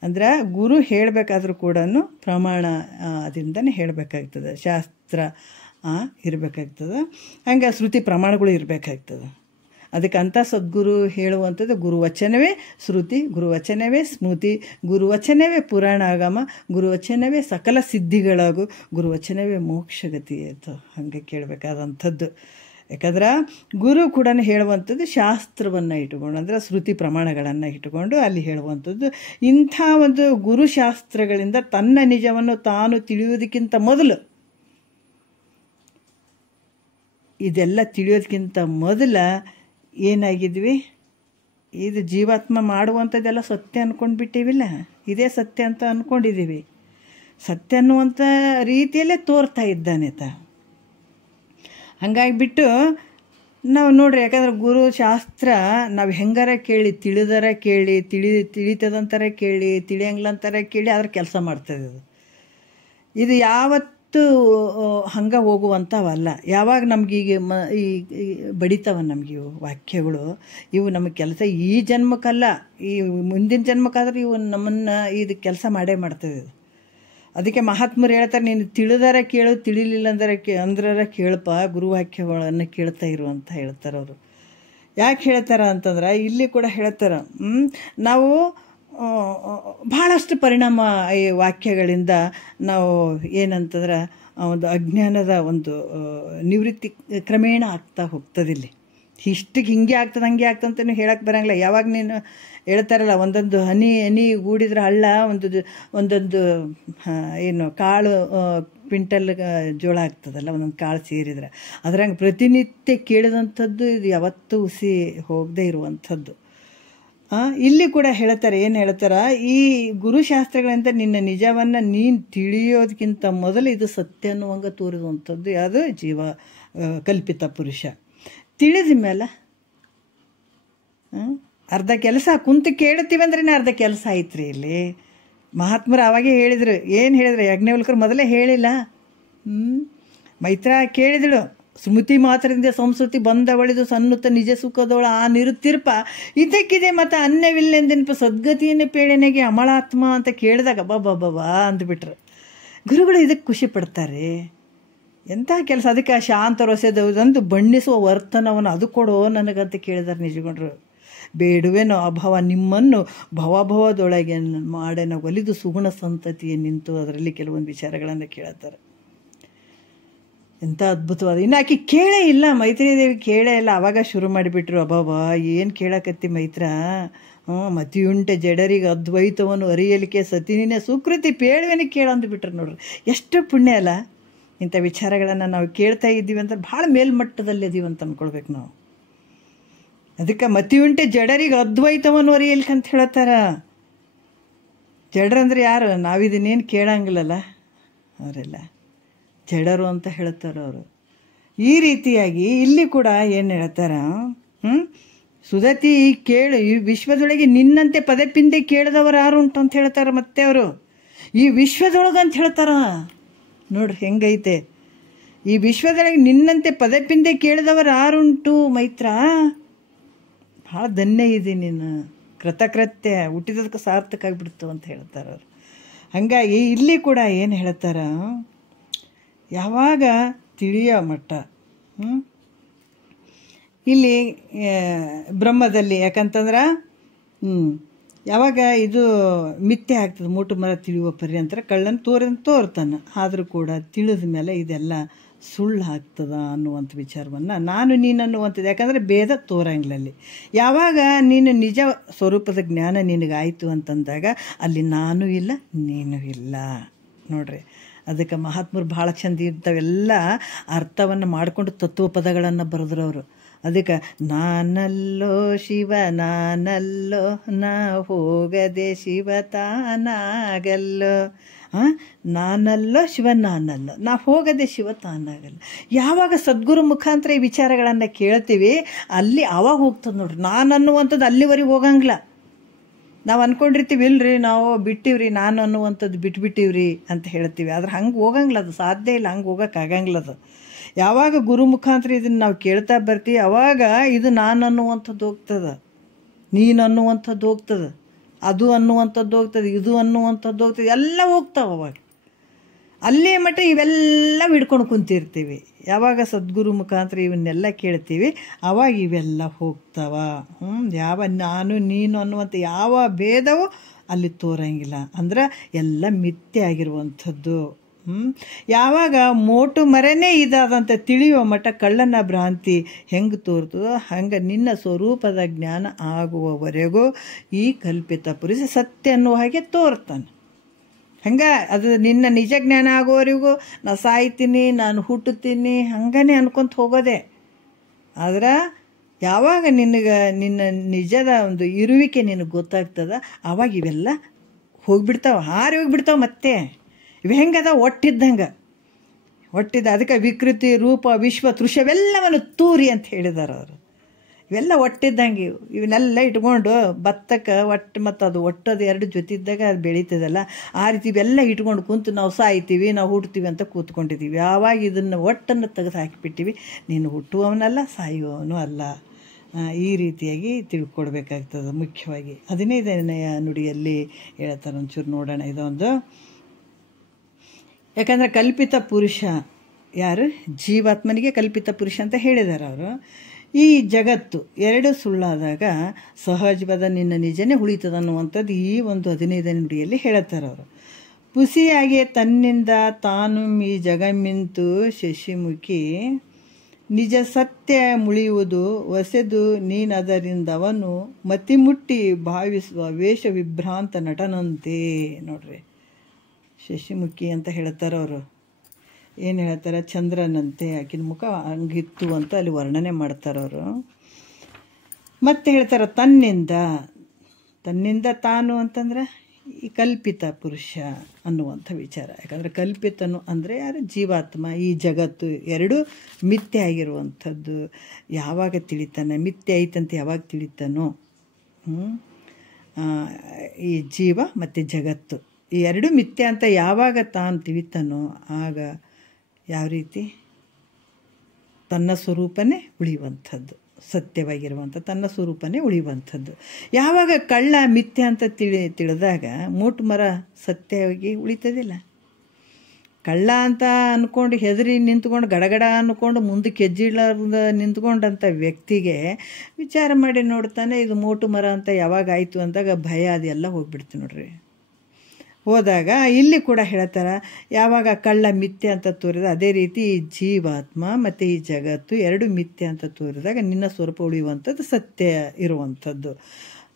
ಅಂದ್ರೆ ಗುರು ಹೇಳಬೇಕಾದ್ರೂ ಕೂಡ ಪ್ರಮಾಣ ಅದಿಂದನೇ ಹೇಳಬೇಕಾಗ್ತದೆ, ಶಾಸ್ತ್ರ ಇರಬೇಕಾಗ್ತದೆ, ಹಂಗೆ ಶ್ರುತಿ ಪ್ರಮಾಣಗಳು ಇರಬೇಕಾಗ್ತದೆ. ಅದಕ್ಕೆ ಅಂಥ ಸದ್ಗುರು ಹೇಳುವಂಥದ್ದು ಗುರುವಚನವೇ ಶ್ರುತಿ, ಗುರುವಚನವೇ ಸ್ಮೃತಿ, ಗುರುವಚನವೇ ಪುರಾಣ ಆಗಮ, ಗುರುವಚನವೇ ಸಕಲ ಸಿದ್ಧಿಗಳಾಗು, ಗುರುವಚನವೇ ಮೋಕ್ಷಗತಿ ಆಯಿತು. ಹಾಗೆ ಕೇಳಬೇಕಾದಂಥದ್ದು. ಯಾಕಂದ್ರೆ ಗುರು ಕೂಡ ಹೇಳುವಂಥದ್ದು ಶಾಸ್ತ್ರವನ್ನು ಇಟ್ಟುಕೊಂಡು, ಅಂದರೆ ಶ್ರುತಿ ಪ್ರಮಾಣಗಳನ್ನು ಇಟ್ಟುಕೊಂಡು ಅಲ್ಲಿ ಹೇಳುವಂಥದ್ದು. ಇಂಥ ಒಂದು ಗುರುಶಾಸ್ತ್ರಗಳಿಂದ ತನ್ನ ನಿಜವನ್ನು ತಾನು ತಿಳಿಯೋದಕ್ಕಿಂತ ಮೊದಲು, ಇದೆಲ್ಲ ತಿಳಿಯೋದಕ್ಕಿಂತ ಮೊದಲ ಏನಾಗಿದ್ವಿ, ಇದು ಜೀವಾತ್ಮ ಮಾಡುವಂಥದ್ದೆಲ್ಲ ಸತ್ಯ ಅಂದ್ಕೊಂಡ್ಬಿಟ್ಟಿವಿಲ್ಲ, ಇದೇ ಸತ್ಯ ಅಂತ ಅಂದ್ಕೊಂಡಿದ್ದೀವಿ. ಸತ್ಯ ಅನ್ನುವಂಥ ರೀತಿಯಲ್ಲೇ ತೋರ್ತಾ ಇದ್ದಾನೆ ಹಂಗಾಗಿಬಿಟ್ಟು ನಾವು ನೋಡ್ರಿ, ಯಾಕಂದ್ರೆ ಗುರು ಶಾಸ್ತ್ರ ನಾವು ಹೆಂಗಾರ ಕೇಳಿ, ತಿಳಿದಾರ ಕೇಳಿ, ತಿಳಿತದಂತಾರ ಕೇಳಿ, ತಿಳಿಯಂಗ್ಲಂತಾರ ಕೇಳಿ ಅದ್ರ ಕೆಲಸ ಮಾಡ್ತದೆ. ಇದು ಯಾವತ್ತೂ ಹಂಗೆ ಹೋಗುವಂಥವಲ್ಲ. ಯಾವಾಗ ನಮಗೀಗ ಈ ಬಡಿತಾವ ನಮಗೆ ಇವು ವಾಕ್ಯಗಳು, ಇವು ನಮಗೆ ಕೆಲಸ ಈ ಜನ್ಮಕ್ಕಲ್ಲ, ಈ ಮುಂದಿನ ಜನ್ಮಕ್ಕಾದ್ರೆ ಇವು ನಮ್ಮನ್ನು ಇದು ಕೆಲಸ ಮಾಡೇ ಮಾಡ್ತದೆ. ಅದಕ್ಕೆ ಮಹಾತ್ಮರು ಹೇಳ್ತಾರೆ, ನೀನು ತಿಳಿದಾರ ಕೇಳು, ತಿಳಿಲಿಲ್ಲ ಅಂದ್ರ ಕೇಳಪ್ಪ, ಗುರುವಾಕ್ಯಗಳನ್ನು ಕೇಳ್ತಾ ಇರು ಅಂತ ಹೇಳ್ತಾರೆ ಅವರು. ಯಾಕೆ ಹೇಳ್ತಾರ ಅಂತಂದ್ರೆ ಇಲ್ಲಿ ಕೂಡ ಹೇಳ್ತಾರೆ, ನಾವು ಭಾಳಷ್ಟು ಪರಿಣಾಮ ಈ ವಾಕ್ಯಗಳಿಂದ ನಾವು ಏನಂತಂದ್ರೆ ಒಂದು ಅಜ್ಞಾನದ ಒಂದು ನಿವೃತ್ತಿ ಕ್ರಮೇಣ ಆಗ್ತಾ ಹೋಗ್ತದೆ. ಇಲ್ಲಿ ಇಷ್ಟಿಗೆ ಹಿಂಗೆ ಆಗ್ತದೆ ಹಂಗೆ ಆಗ್ತದೆ ಅಂತ ಹೇಳಕ್ಕೆ ಬರೋಂಗಿಲ್ಲ. ಯಾವಾಗ ನೀನು ಹೇಳ್ತಾರಲ್ಲ, ಒಂದೊಂದು ಹನಿ ಗೂಡಿದ್ರೆ ಹಳ್ಳ, ಒಂದೊಂದು ಏನು ಕಾಳು ಕ್ವಿಂಟಲ್ ಜೋಳ ಆಗ್ತದಲ್ಲ, ಒಂದೊಂದು ಕಾಳು ಸೇರಿದ್ರೆ ಅದ್ರಂಗೆ ಪ್ರತಿನಿತ್ಯ ಕೇಳಿದಂಥದ್ದು ಇದು ಯಾವತ್ತೂ ಹುಸಿ ಹೋಗದೇ ಇರುವಂಥದ್ದು. ಇಲ್ಲಿ ಕೂಡ ಹೇಳ್ತಾರೆ, ಏನು ಹೇಳ್ತಾರೆ, ಈ ಗುರುಶಾಸ್ತ್ರಗಳಿಂದ ನಿನ್ನ ನಿಜವನ್ನು ನೀನು ತಿಳಿಯೋದಕ್ಕಿಂತ ಮೊದಲು ಇದು ಸತ್ಯ ಅನ್ನುವಂಗೆ ತೋರಿಸುವಂಥದ್ದು ಯಾವುದು ಜೀವ ಕಲ್ಪಿತ ಪುರುಷ. ತಿಳಿದ ಮೇಲೆ ಅರ್ಧ ಕೆಲಸ, ಕುಂತು ಕೇಳ್ತೀವಿ ಅಂದ್ರೆ ಅರ್ಧ ಕೆಲಸ ಆಯ್ತು ಇಲ್ಲಿ. ಮಹಾತ್ಮರು ಅವಾಗೇ ಹೇಳಿದರು. ಏನು ಹೇಳಿದ್ರು? ಯಾಜ್ಞವಲ್ಕರು ಮೊದಲೇ ಹೇಳಿಲ್ಲ. ಮೈತ್ರ ಕೇಳಿದಳು, ಸ್ಮೃತಿ ಮಾತ್ರದಿಂದ ಸಂಸ್ಕೃತಿ ಬಂದವಳಿದು ಸನ್ನುತ್ತ ನಿಜ ಸುಖದವಳ ಆ ನಿರುತ್ತಿರ್ಪ ಇದಕ್ಕಿದೆ ಮತ್ತು ಅನ್ನವಿಲ್ಲೆಂದೆನಪ ಸದ್ಗತಿಯನ್ನೇ ಪೇಳೆನೆಗೆ ಅಮಳಾತ್ಮ ಅಂತ ಕೇಳಿದಾಗ ಬಾಬಾ ಅಂದ್ಬಿಟ್ರು. ಗುರುಗಳು ಇದಕ್ಕೆ ಖುಷಿ ಪಡ್ತಾರೆ. ಎಂಥ ಕೆಲಸ! ಅದಕ್ಕೆ ಶಾಂತ ರೊಸೆದಂದು ಬಣ್ಣಿಸುವ ವರ್ತನವನ್ನು ಅದು ಕೊಡೋ ನನಗಂತ ಕೇಳಿದಾರೆ ನಿಜಗೊಂಡ್ರು. ಬೇಡುವೆನೋ ಅಭವ ನಿಮ್ಮನ್ನು ಭವಭವದೊಳಗೆ ಮಾಡೆನ ಒಲಿದು ಸುಗುಣ ಸಂತತಿಯೇ ನಿಂತು, ಅದರಲ್ಲಿ ಕೆಲವೊಂದು ವಿಚಾರಗಳನ್ನು ಕೇಳುತ್ತಾರೆ. ಎಂಥ ಅದ್ಭುತವಾದ. ಇನ್ನು ಆಕೆ ಕೇಳೇ ಇಲ್ಲ, ಮೈತ್ರಿದೇವಿ ಕೇಳೇ ಇಲ್ಲ. ಆವಾಗ ಶುರು ಮಾಡಿಬಿಟ್ರು, ಅಬ್ಬಾಬಾ ಏನು ಕೇಳಕತ್ತಿ ಮೈತ್ರ, ಮತಿಯುಂಟೆ ಜಡರಿಗೆ ಅದ್ವೈತವನ್ನು ಅರಿಯಲಿಕ್ಕೆ ಸತಿನಿನೇ ಸುಕೃತಿ ಪೇಳುವೆನೆ ಕೇಳಂದುಬಿಟ್ರು. ನೋಡ್ರಿ ಎಷ್ಟು ಪುಣ್ಯ ಅಲ್ಲ. ಇಂಥ ವಿಚಾರಗಳನ್ನು ನಾವು ಕೇಳ್ತಾ ಇದ್ದೀವಿ ಅಂತ ಭಾಳ ಮೇಲ್ಮಟ್ಟದಲ್ಲಿ ಇದೀವಿ ಅಂತ ಅಂದ್ಕೊಳ್ಬೇಕು ನಾವು. ಅದಕ್ಕೆ ಮತಿಯುಂಟೆ ಜಡರಿಗೆ ಅದ್ವೈತವನ್ನು ಅರಿಯಲಿಕ್ಕೆ ಅಂತ ಹೇಳ್ತಾರ. ಜಡರಂದ್ರೆ ಯಾರು? ನಾವಿದನ್ನೇನು ಕೇಳಂಗಿಲ್ಲಲ್ಲ, ಅವರೆಲ್ಲ ಜಡರು ಅಂತ ಹೇಳ್ತಾರೆ ಅವರು. ಈ ರೀತಿಯಾಗಿ ಇಲ್ಲಿ ಕೂಡ ಏನು ಹೇಳ್ತಾರ, ಸುದತಿ ಕೇಳು, ಈ ವಿಶ್ವದೊಳಗೆ ನಿನ್ನಂತೆ ಪದೇ ಪಿಂದೆ ಕೇಳಿದವರು ಯಾರು ಉಂಟು ಅಂತ ಹೇಳ್ತಾರೆ. ಮತ್ತೆ ಅವರು ಈ ವಿಶ್ವದೊಳಗೆ ಅಂತ ಹೇಳ್ತಾರ. ನೋಡ್ರಿ ಹೆಂಗೈತೆ, ಈ ವಿಶ್ವದೊಳಗೆ ನಿನ್ನಂತೆ ಪದೇ ಪಿಂದೆ ಕೇಳಿದವರು ಯಾರುಂಟು ಮೈತ್ರ, ಭಾಳ ಧನ್ಯ ಇದೆ ನೀನು, ಕೃತಕೃತ್ಯ ಹುಟ್ಟಿದದಕ್ಕೆ ಸಾರ್ಥಕ ಆಗಿಬಿಡ್ತು ಅಂತ ಹೇಳ್ತಾರೆ ಅವರು. ಹಾಗಾಗಿ ಇಲ್ಲಿ ಕೂಡ ಏನು ಹೇಳ್ತಾರ, ಯಾವಾಗ ತಿಳಿಯೋ ಮಟ್ಟ ಇಲ್ಲಿ ಬ್ರಹ್ಮದಲ್ಲಿ, ಯಾಕಂತಂದ್ರೆ ಯಾವಾಗ ಇದು ಮಿಥ್ಯೆ ಆಗ್ತದೆ, ಮೂಟು ಮರ ತಿಳಿಯುವ ಪರ್ಯಂತರ ಕಳ್ಳನ ತೋರ್ತಾನೆ. ಆದರೂ ಕೂಡ ತಿಳಿದ ಮೇಲೆ ಇದೆಲ್ಲ ಸುಳ್ಳು ಆಗ್ತದ ಅನ್ನುವಂಥ ವಿಚಾರವನ್ನು ನಾನು ನೀನು ಅನ್ನುವಂಥದ್ದು. ಯಾಕಂದರೆ ಭೇದ ತೋರಂಗಿಲ್ಲಲ್ಲಿ. ಯಾವಾಗ ನೀನು ನಿಜ ಸ್ವರೂಪದ ಜ್ಞಾನ ನಿನಗಾಯಿತು ಅಂತಂದಾಗ ಅಲ್ಲಿ ನಾನು ಇಲ್ಲ ನೀನು ಇಲ್ಲ. ನೋಡ್ರಿ, ಅದಕ್ಕೆ ಮಹಾತ್ಮರು ಭಾಳ ಚಂದ ಇರ್ತಾವೆಲ್ಲ ಅರ್ಥವನ್ನು ಮಾಡಿಕೊಂಡು ತತ್ವ ಪದಗಳನ್ನು ಬರೆದ್ರು ಅವರು. ಅದಕ್ಕೆ ನಾನಲ್ಲೋ ಶಿವ ನಾನಲ್ಲೋ ನಾ ಹೋಗದೆ ಶಿವ ತಾನಾಗಲ್ಲೋ, ನಾನಲ್ಲೋ ಶಿವ ನಾನಲ್ಲೋ ನಾ ಹೋಗದೆ ಶಿವ ತಾನಾಗಲ್ಲ. ಯಾವಾಗ ಸದ್ಗುರು ಮುಖಾಂತರ ಈ ವಿಚಾರಗಳನ್ನು ಕೇಳ್ತೀವಿ ಅಲ್ಲಿ ಅವಾಗ ಹೋಗ್ತದೆ ನೋಡ್ರಿ. ನಾನು ಅನ್ನುವಂಥದ್ದು ಅಲ್ಲಿವರೆಗೆ ಹೋಗಂಗಿಲ್ಲ. ನಾವು ಅಂದ್ಕೊಂಡಿರ್ತೀವಿ ಇಲ್ರಿ ನಾವು ಬಿಟ್ಟಿವ್ರಿ, ನಾನು ಅನ್ನುವಂಥದ್ದು ಬಿಟ್ಬಿಟ್ಟಿವ್ರಿ ಅಂತ ಹೇಳ್ತೀವಿ. ಆದ್ರೆ ಹಂಗೆ ಹೋಗಂಗಿಲ್ಲ, ಅದು ಸಾಧ್ಯ ಇಲ್ಲ, ಹಂಗೆ ಹೋಗೋಕ್ಕಾಗಂಗಿಲ್ಲ ಅದು. ಯಾವಾಗ ಗುರು ಮುಖಾಂತರ ಇದನ್ನು ನಾವು ಕೇಳ್ತಾ ಬರ್ತೀವಿ ಅವಾಗ ಇದು ನಾನು ಅನ್ನುವಂಥದ್ದು ಹೋಗ್ತದೆ, ನೀನು ಅನ್ನುವಂಥದ್ದು ಹೋಗ್ತದೆ, ಅದು ಅನ್ನುವಂಥದ್ದು ಹೋಗ್ತದೆ, ಇದು ಅನ್ನುವಂಥದ್ದು ಹೋಗ್ತದೆ, ಎಲ್ಲ ಹೋಗ್ತಾವೆ ಅವಾಗ. ಅಲ್ಲೇ ಮಟ್ಟ ಇವೆಲ್ಲ ಹಿಡ್ಕೊಂಡು ಕುಂತಿರ್ತೀವಿ. ಯಾವಾಗ ಸದ್ಗುರು ಮುಖಾಂತರ ಇವನ್ನೆಲ್ಲ ಕೇಳ್ತೀವಿ ಆವಾಗ ಇವೆಲ್ಲ ಹೋಗ್ತಾವ. ಯಾವ ನಾನು ನೀನು ಅನ್ನುವಂಥ ಯಾವ ಭೇದವೂ ಅಲ್ಲಿ ತೋರಂಗಿಲ್ಲ. ಅಂದ್ರೆ ಎಲ್ಲ ಮಿಥ್ಯೆ ಆಗಿರುವಂಥದ್ದು. ಯಾವಾಗ ಮೋಟು ಮರೆನೇ ಇದಾದಂತ ತಿಳಿಯುವ ಮಟ್ಟ ಕಳ್ಳನ ಭ್ರಾಂತಿ ಹೆಂಗೆ ತೋರ್ತದೋ ಹಂಗೆ ನಿನ್ನ ಸ್ವರೂಪದ ಜ್ಞಾನ ಆಗುವವರೆಗೂ ಈ ಕಲ್ಪಿತ ಪುರುಷ ಸತ್ಯ ಅನ್ನುವ ಹಾಗೆ ತೋರ್ತಾನೆ. ಹಂಗೆ ಅದು ನಿನ್ನ ನಿಜ ಜ್ಞಾನ ಆಗೋವರೆಗೂ ನಾ ಸಾಯ್ತೀನಿ, ನಾನು ಹುಟ್ಟುತ್ತೀನಿ ಹಂಗನೇ ಅನ್ಕೊಂತ ಹೋಗೋದೆ. ಆದ್ರೆ ಯಾವಾಗ ನಿನ್ನ ನಿಜದ ಒಂದು ಇರುವಿಕೆ ನಿನಗೆ ಗೊತ್ತಾಗ್ತದ ಆವಾಗ ಇವೆಲ್ಲ ಹೋಗ್ಬಿಡ್ತಾವೆ, ಹಾರಿ ಹೋಗ್ಬಿಡ್ತಾವೆ. ಮತ್ತೆ ಇವು ಹೆಂಗದ ಒಟ್ಟಿದ್ದಂಗೆ ಅದಕ್ಕೆ ವಿಕೃತಿ ರೂಪ ವಿಶ್ವ ತೃಷವೆಲ್ಲವನ್ನು ತೂರಿ ಅಂತ ಹೇಳಿದಾರೆ ಅವರು. ಇವೆಲ್ಲ ಒಟ್ಟಿದ್ದಂಗೆ ಇವನ್ನೆಲ್ಲ ಇಟ್ಕೊಂಡು ಭತ್ತಕ್ಕೆ ಮತ್ತು ಅದು ಒಟ್ಟದು ಎರಡು ಜೊತಿದ್ದಾಗ ಅದು ಬೆಳೀತದಲ್ಲ, ಆ ರೀತಿ ಇವೆಲ್ಲ ಇಟ್ಕೊಂಡು ಕುಂತು ನಾವು ಸಾಯ್ತೀವಿ ನಾವು ಹುಡ್ತೀವಿ ಅಂತ ಕೂತ್ಕೊಂಡಿದ್ದೀವಿ. ಆವಾಗ ಇದನ್ನು ಒಟ್ಟನ್ನು ತೆಗೆದು ಹಾಕಿಬಿಟ್ಟಿವಿ. ನೀನು ಹುಟ್ಟುವವನಲ್ಲ ಸಾಯುವವನು ಅಲ್ಲ. ಈ ರೀತಿಯಾಗಿ ತಿಳ್ಕೊಡ್ಬೇಕಾಗ್ತದೆ ಮುಖ್ಯವಾಗಿ. 15ನೇ ನುಡಿಯಲ್ಲಿ ಹೇಳ್ತಾರೆ, ಒಂಚೂರು ನೋಡೋಣ ಇದೊಂದು. ಯಾಕಂದರೆ ಕಲ್ಪಿತ ಪುರುಷ ಯಾರು? ಜೀವಾತ್ಮನಿಗೆ ಕಲ್ಪಿತ ಪುರುಷ ಅಂತ ಹೇಳಿದ್ದಾರೆ ಅವರು. ಈ ಜಗತ್ತು ಎರಡು ಸುಳ್ಳಾದಾಗ ಸಹಜವಾದ ನಿನ್ನ ನಿಜನೇ ಉಳಿತದ ಅನ್ನುವಂಥದ್ದು ಈ ಒಂದು 15ನೇ ನುಡಿಯಲ್ಲಿ ಹೇಳುತ್ತಾರೆ ಅವರು. ಪುಸಿಯಾಗಿ ತನ್ನಿಂದ ತಾನು ಈ ಜಗಮಿಂತು ಶಶಿಮುಖಿ ನಿಜ ಸತ್ಯ ಮುಳಿಯುವುದು ಹೊಸೆದು ನೀನದರಿಂದವನು ಮತಿಮುಟ್ಟಿ ಭಾವಿಸುವ ವೇಷ ವಿಭ್ರಾಂತ ನಟನಂತೆ. ನೋಡ್ರಿ, ಶಶಿಮುಖಿ ಅಂತ ಹೇಳ್ತಾರೆ ಅವರು. ಏನು ಹೇಳ್ತಾರೆ? ಚಂದ್ರನಂತೆ ಆಕಿನ ಮುಖ ಹಂಗಿತ್ತು ಅಂತ ಅಲ್ಲಿ ವರ್ಣನೆ ಮಾಡ್ತಾರೆ ಅವರು. ಮತ್ತೆ ಹೇಳ್ತಾರೆ ತನ್ನಿಂದ ತಾನು ಅಂತಂದ್ರೆ ಈ ಕಲ್ಪಿತ ಪುರುಷ ಅನ್ನುವಂಥ ವಿಚಾರ. ಯಾಕಂದರೆ ಕಲ್ಪಿತನು ಅಂದರೆ ಯಾರು? ಜೀವಾತ್ಮ. ಈ ಜಗತ್ತು ಎರಡು ಮಿಥ್ಯೆ ಆಗಿರುವಂಥದ್ದು ಯಾವಾಗ ತಿಳಿತಾನೆ? ಮಿಥ್ಯೆ ಐತಂತ ಯಾವಾಗ ತಿಳಿತಾನೋ ಈ ಜೀವ ಮತ್ತು ಜಗತ್ತು ಈ ಎರಡು ಮಿಥ್ಯೆ ಅಂತ ಯಾವಾಗ ತಾನು ತಿಳಿತಾನೋ ಆಗ ಯಾವ ರೀತಿ ತನ್ನ ಸ್ವರೂಪನೇ ಉಳಿಯುವಂಥದ್ದು, ಸತ್ಯವಾಗಿರುವಂಥ ತನ್ನ ಸ್ವರೂಪನೇ ಉಳಿಯುವಂಥದ್ದು. ಯಾವಾಗ ಕಳ್ಳ ಮಿಥ್ಯೆ ಅಂತ ತಿಳಿದಾಗ ಮೂಟು ಮರ ಸತ್ಯವಾಗಿ ಉಳಿತದಿಲ್ಲ. ಕಳ್ಳ ಅಂತ ಅಂದ್ಕೊಂಡು ಹೆದರಿ ನಿಂತ್ಕೊಂಡು ಗಡಗಡ ಅಂದ್ಕೊಂಡು ಮುಂದಕ್ಕೆ ಹೆಜ್ಜಿಡ್ಲಾರ್ದ ನಿಂತ್ಕೊಂಡಂಥ ವ್ಯಕ್ತಿಗೆ ವಿಚಾರ ಮಾಡಿ ನೋಡ್ತಾನೆ ಇದು ಮೂಟು ಮರ ಅಂತ ಯಾವಾಗ ಆಯಿತು ಅಂದಾಗ ಭಯ ಅದೆಲ್ಲ ಹೋಗ್ಬಿಡ್ತು ನೋಡ್ರಿ. ಹೋದಾಗ ಇಲ್ಲಿ ಕೂಡ ಹೇಳ್ತಾರೆ, ಯಾವಾಗ ಕಳ್ಳ ಮಿಥ್ಯೆ ಅಂತ ತೋರಿದ ಅದೇ ರೀತಿ ಈ ಜೀವಾತ್ಮ ಮತ್ತು ಈ ಜಗತ್ತು ಎರಡು ಮಿಥ್ಯೆ ಅಂತ ತೋರಿದಾಗ ನಿನ್ನ ಸ್ವರೂಪ ಉಳಿಯುವಂಥದ್ದು ಸತ್ಯ ಇರುವಂಥದ್ದು.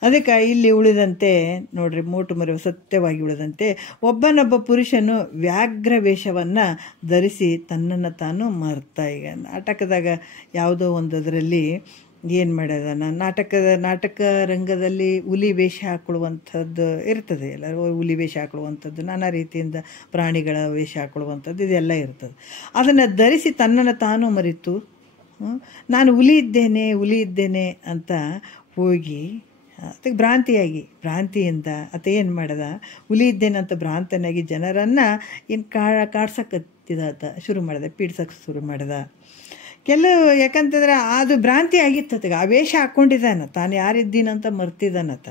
ಅದಕ್ಕೆ ಇಲ್ಲಿ ಉಳಿದಂತೆ ನೋಡ್ರಿ, ಮೋಟು ಮರ ಸತ್ಯವಾಗಿ ಉಳಿದಂತೆ ಒಬ್ಬನೊಬ್ಬ ಪುರುಷನು ವ್ಯಾಘ್ರ ವೇಷವನ್ನು ಧರಿಸಿ ತನ್ನನ್ನು ತಾನು ಮರ್ತಾ. ಈಗ ನಾಟಕದಾಗ ಯಾವುದೋ ಒಂದರಲ್ಲಿ ಏನು ಮಾಡ್ಯದ, ನಾಟಕ ರಂಗದಲ್ಲಿ ಹುಲಿ ವೇಷ ಹಾಕೊಳ್ಳುವಂಥದ್ದು ಇರ್ತದೆ. ಎಲ್ಲರೂ ಹುಲಿ ವೇಷ ಹಾಕೊಳ್ಳುವಂಥದ್ದು, ನಾನಾ ರೀತಿಯಿಂದ ಪ್ರಾಣಿಗಳ ವೇಷ ಹಾಕೊಳ್ಳುವಂಥದ್ದು ಇದೆಲ್ಲ ಇರ್ತದೆ. ಅದನ್ನು ಧರಿಸಿ ತನ್ನನ್ನು ತಾನು ಮರೆತು ನಾನು ಹುಲಿ ಇದ್ದೇನೆ ಅಂತ ಹೋಗಿ ಅದಕ್ಕೆ ಭ್ರಾಂತಿಯಿಂದ ಆತ ಏನು ಮಾಡ್ದ, ಹುಲಿ ಇದ್ದೇನೆ ಅಂತ ಭ್ರಾಂತನಾಗಿ ಜನರನ್ನು ಏನು ಕಾಡ್ಸಕ್ಕತ್ತಿದ ಶುರು ಮಾಡಿದ, ಪೀಡ್ಸಕ್ಕೆ ಶುರು ಮಾಡಿದ. ಯಾಕಂತಂದ್ರೆ ಅದು ಭ್ರಾಂತಿ ಆಗಿತ್ತು. ಆ ವೇಷ ಹಾಕ್ಕೊಂಡಿದ್ದಾನ, ತಾನು ಯಾರಿದ್ದೀನಂತ ಮರ್ತಿದ್ದಾನತ.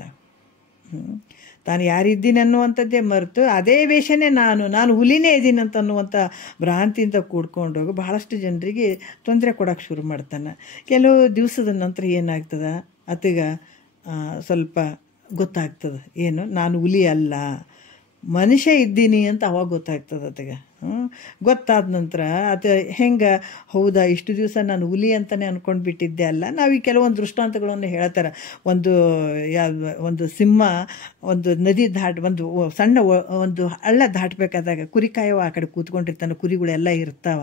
ತಾನು ಯಾರಿದ್ದೀನಿ ಅನ್ನುವಂಥದ್ದೇ ಮರೆತು ಅದೇ ವೇಷನೇ ನಾನು ಹುಲಿನೇ ಇದ್ದೀನಂತ ಅನ್ನುವಂಥ ಭ್ರಾಂತಿಯಿಂದ ಕೂಡ್ಕೊಂಡೋಗಿ ಬಹಳಷ್ಟು ಜನರಿಗೆ ತೊಂದರೆ ಕೊಡೋಕ್ಕೆ ಶುರು ಮಾಡ್ತಾನೆ. ಕೆಲವು ದಿವಸದ ನಂತರ ಏನಾಗ್ತದೆ, ಆತಗ ಸ್ವಲ್ಪ ಗೊತ್ತಾಗ್ತದೆ, ಏನು ನಾನು ಹುಲಿ ಅಲ್ಲ ಮನುಷ್ಯ ಇದ್ದೀನಿ ಅಂತ ಅವಾಗ ಗೊತ್ತಾಗ್ತದೆ ಆತಗೆ. ಗೊತ್ತಾದ ನಂತರ ಅದು ಹೆಂಗೆ, ಹೌದಾ ಇಷ್ಟು ದಿವಸ ನಾನು ಹುಲಿ ಅಂತಲೇ ಅಂದ್ಕೊಂಡು ಬಿಟ್ಟಿದ್ದೆ ಅಲ್ಲ. ನಾವು ಈ ಕೆಲವೊಂದು ದೃಷ್ಟಾಂತಗಳನ್ನು ಹೇಳ್ತಾರೆ. ಒಂದು ಸಿಂಹ ಒಂದು ನದಿ ಒಂದು ಸಣ್ಣ ಒಂದು ಹಳ್ಳ ದಾಟಬೇಕಾದಾಗ ಕುರಿ ಕಾಯವ ಆ ಕಡೆ ಕೂತ್ಕೊಂಡಿರ್ತಾನೆ, ಕುರಿಗಳೆಲ್ಲ ಇರ್ತಾವ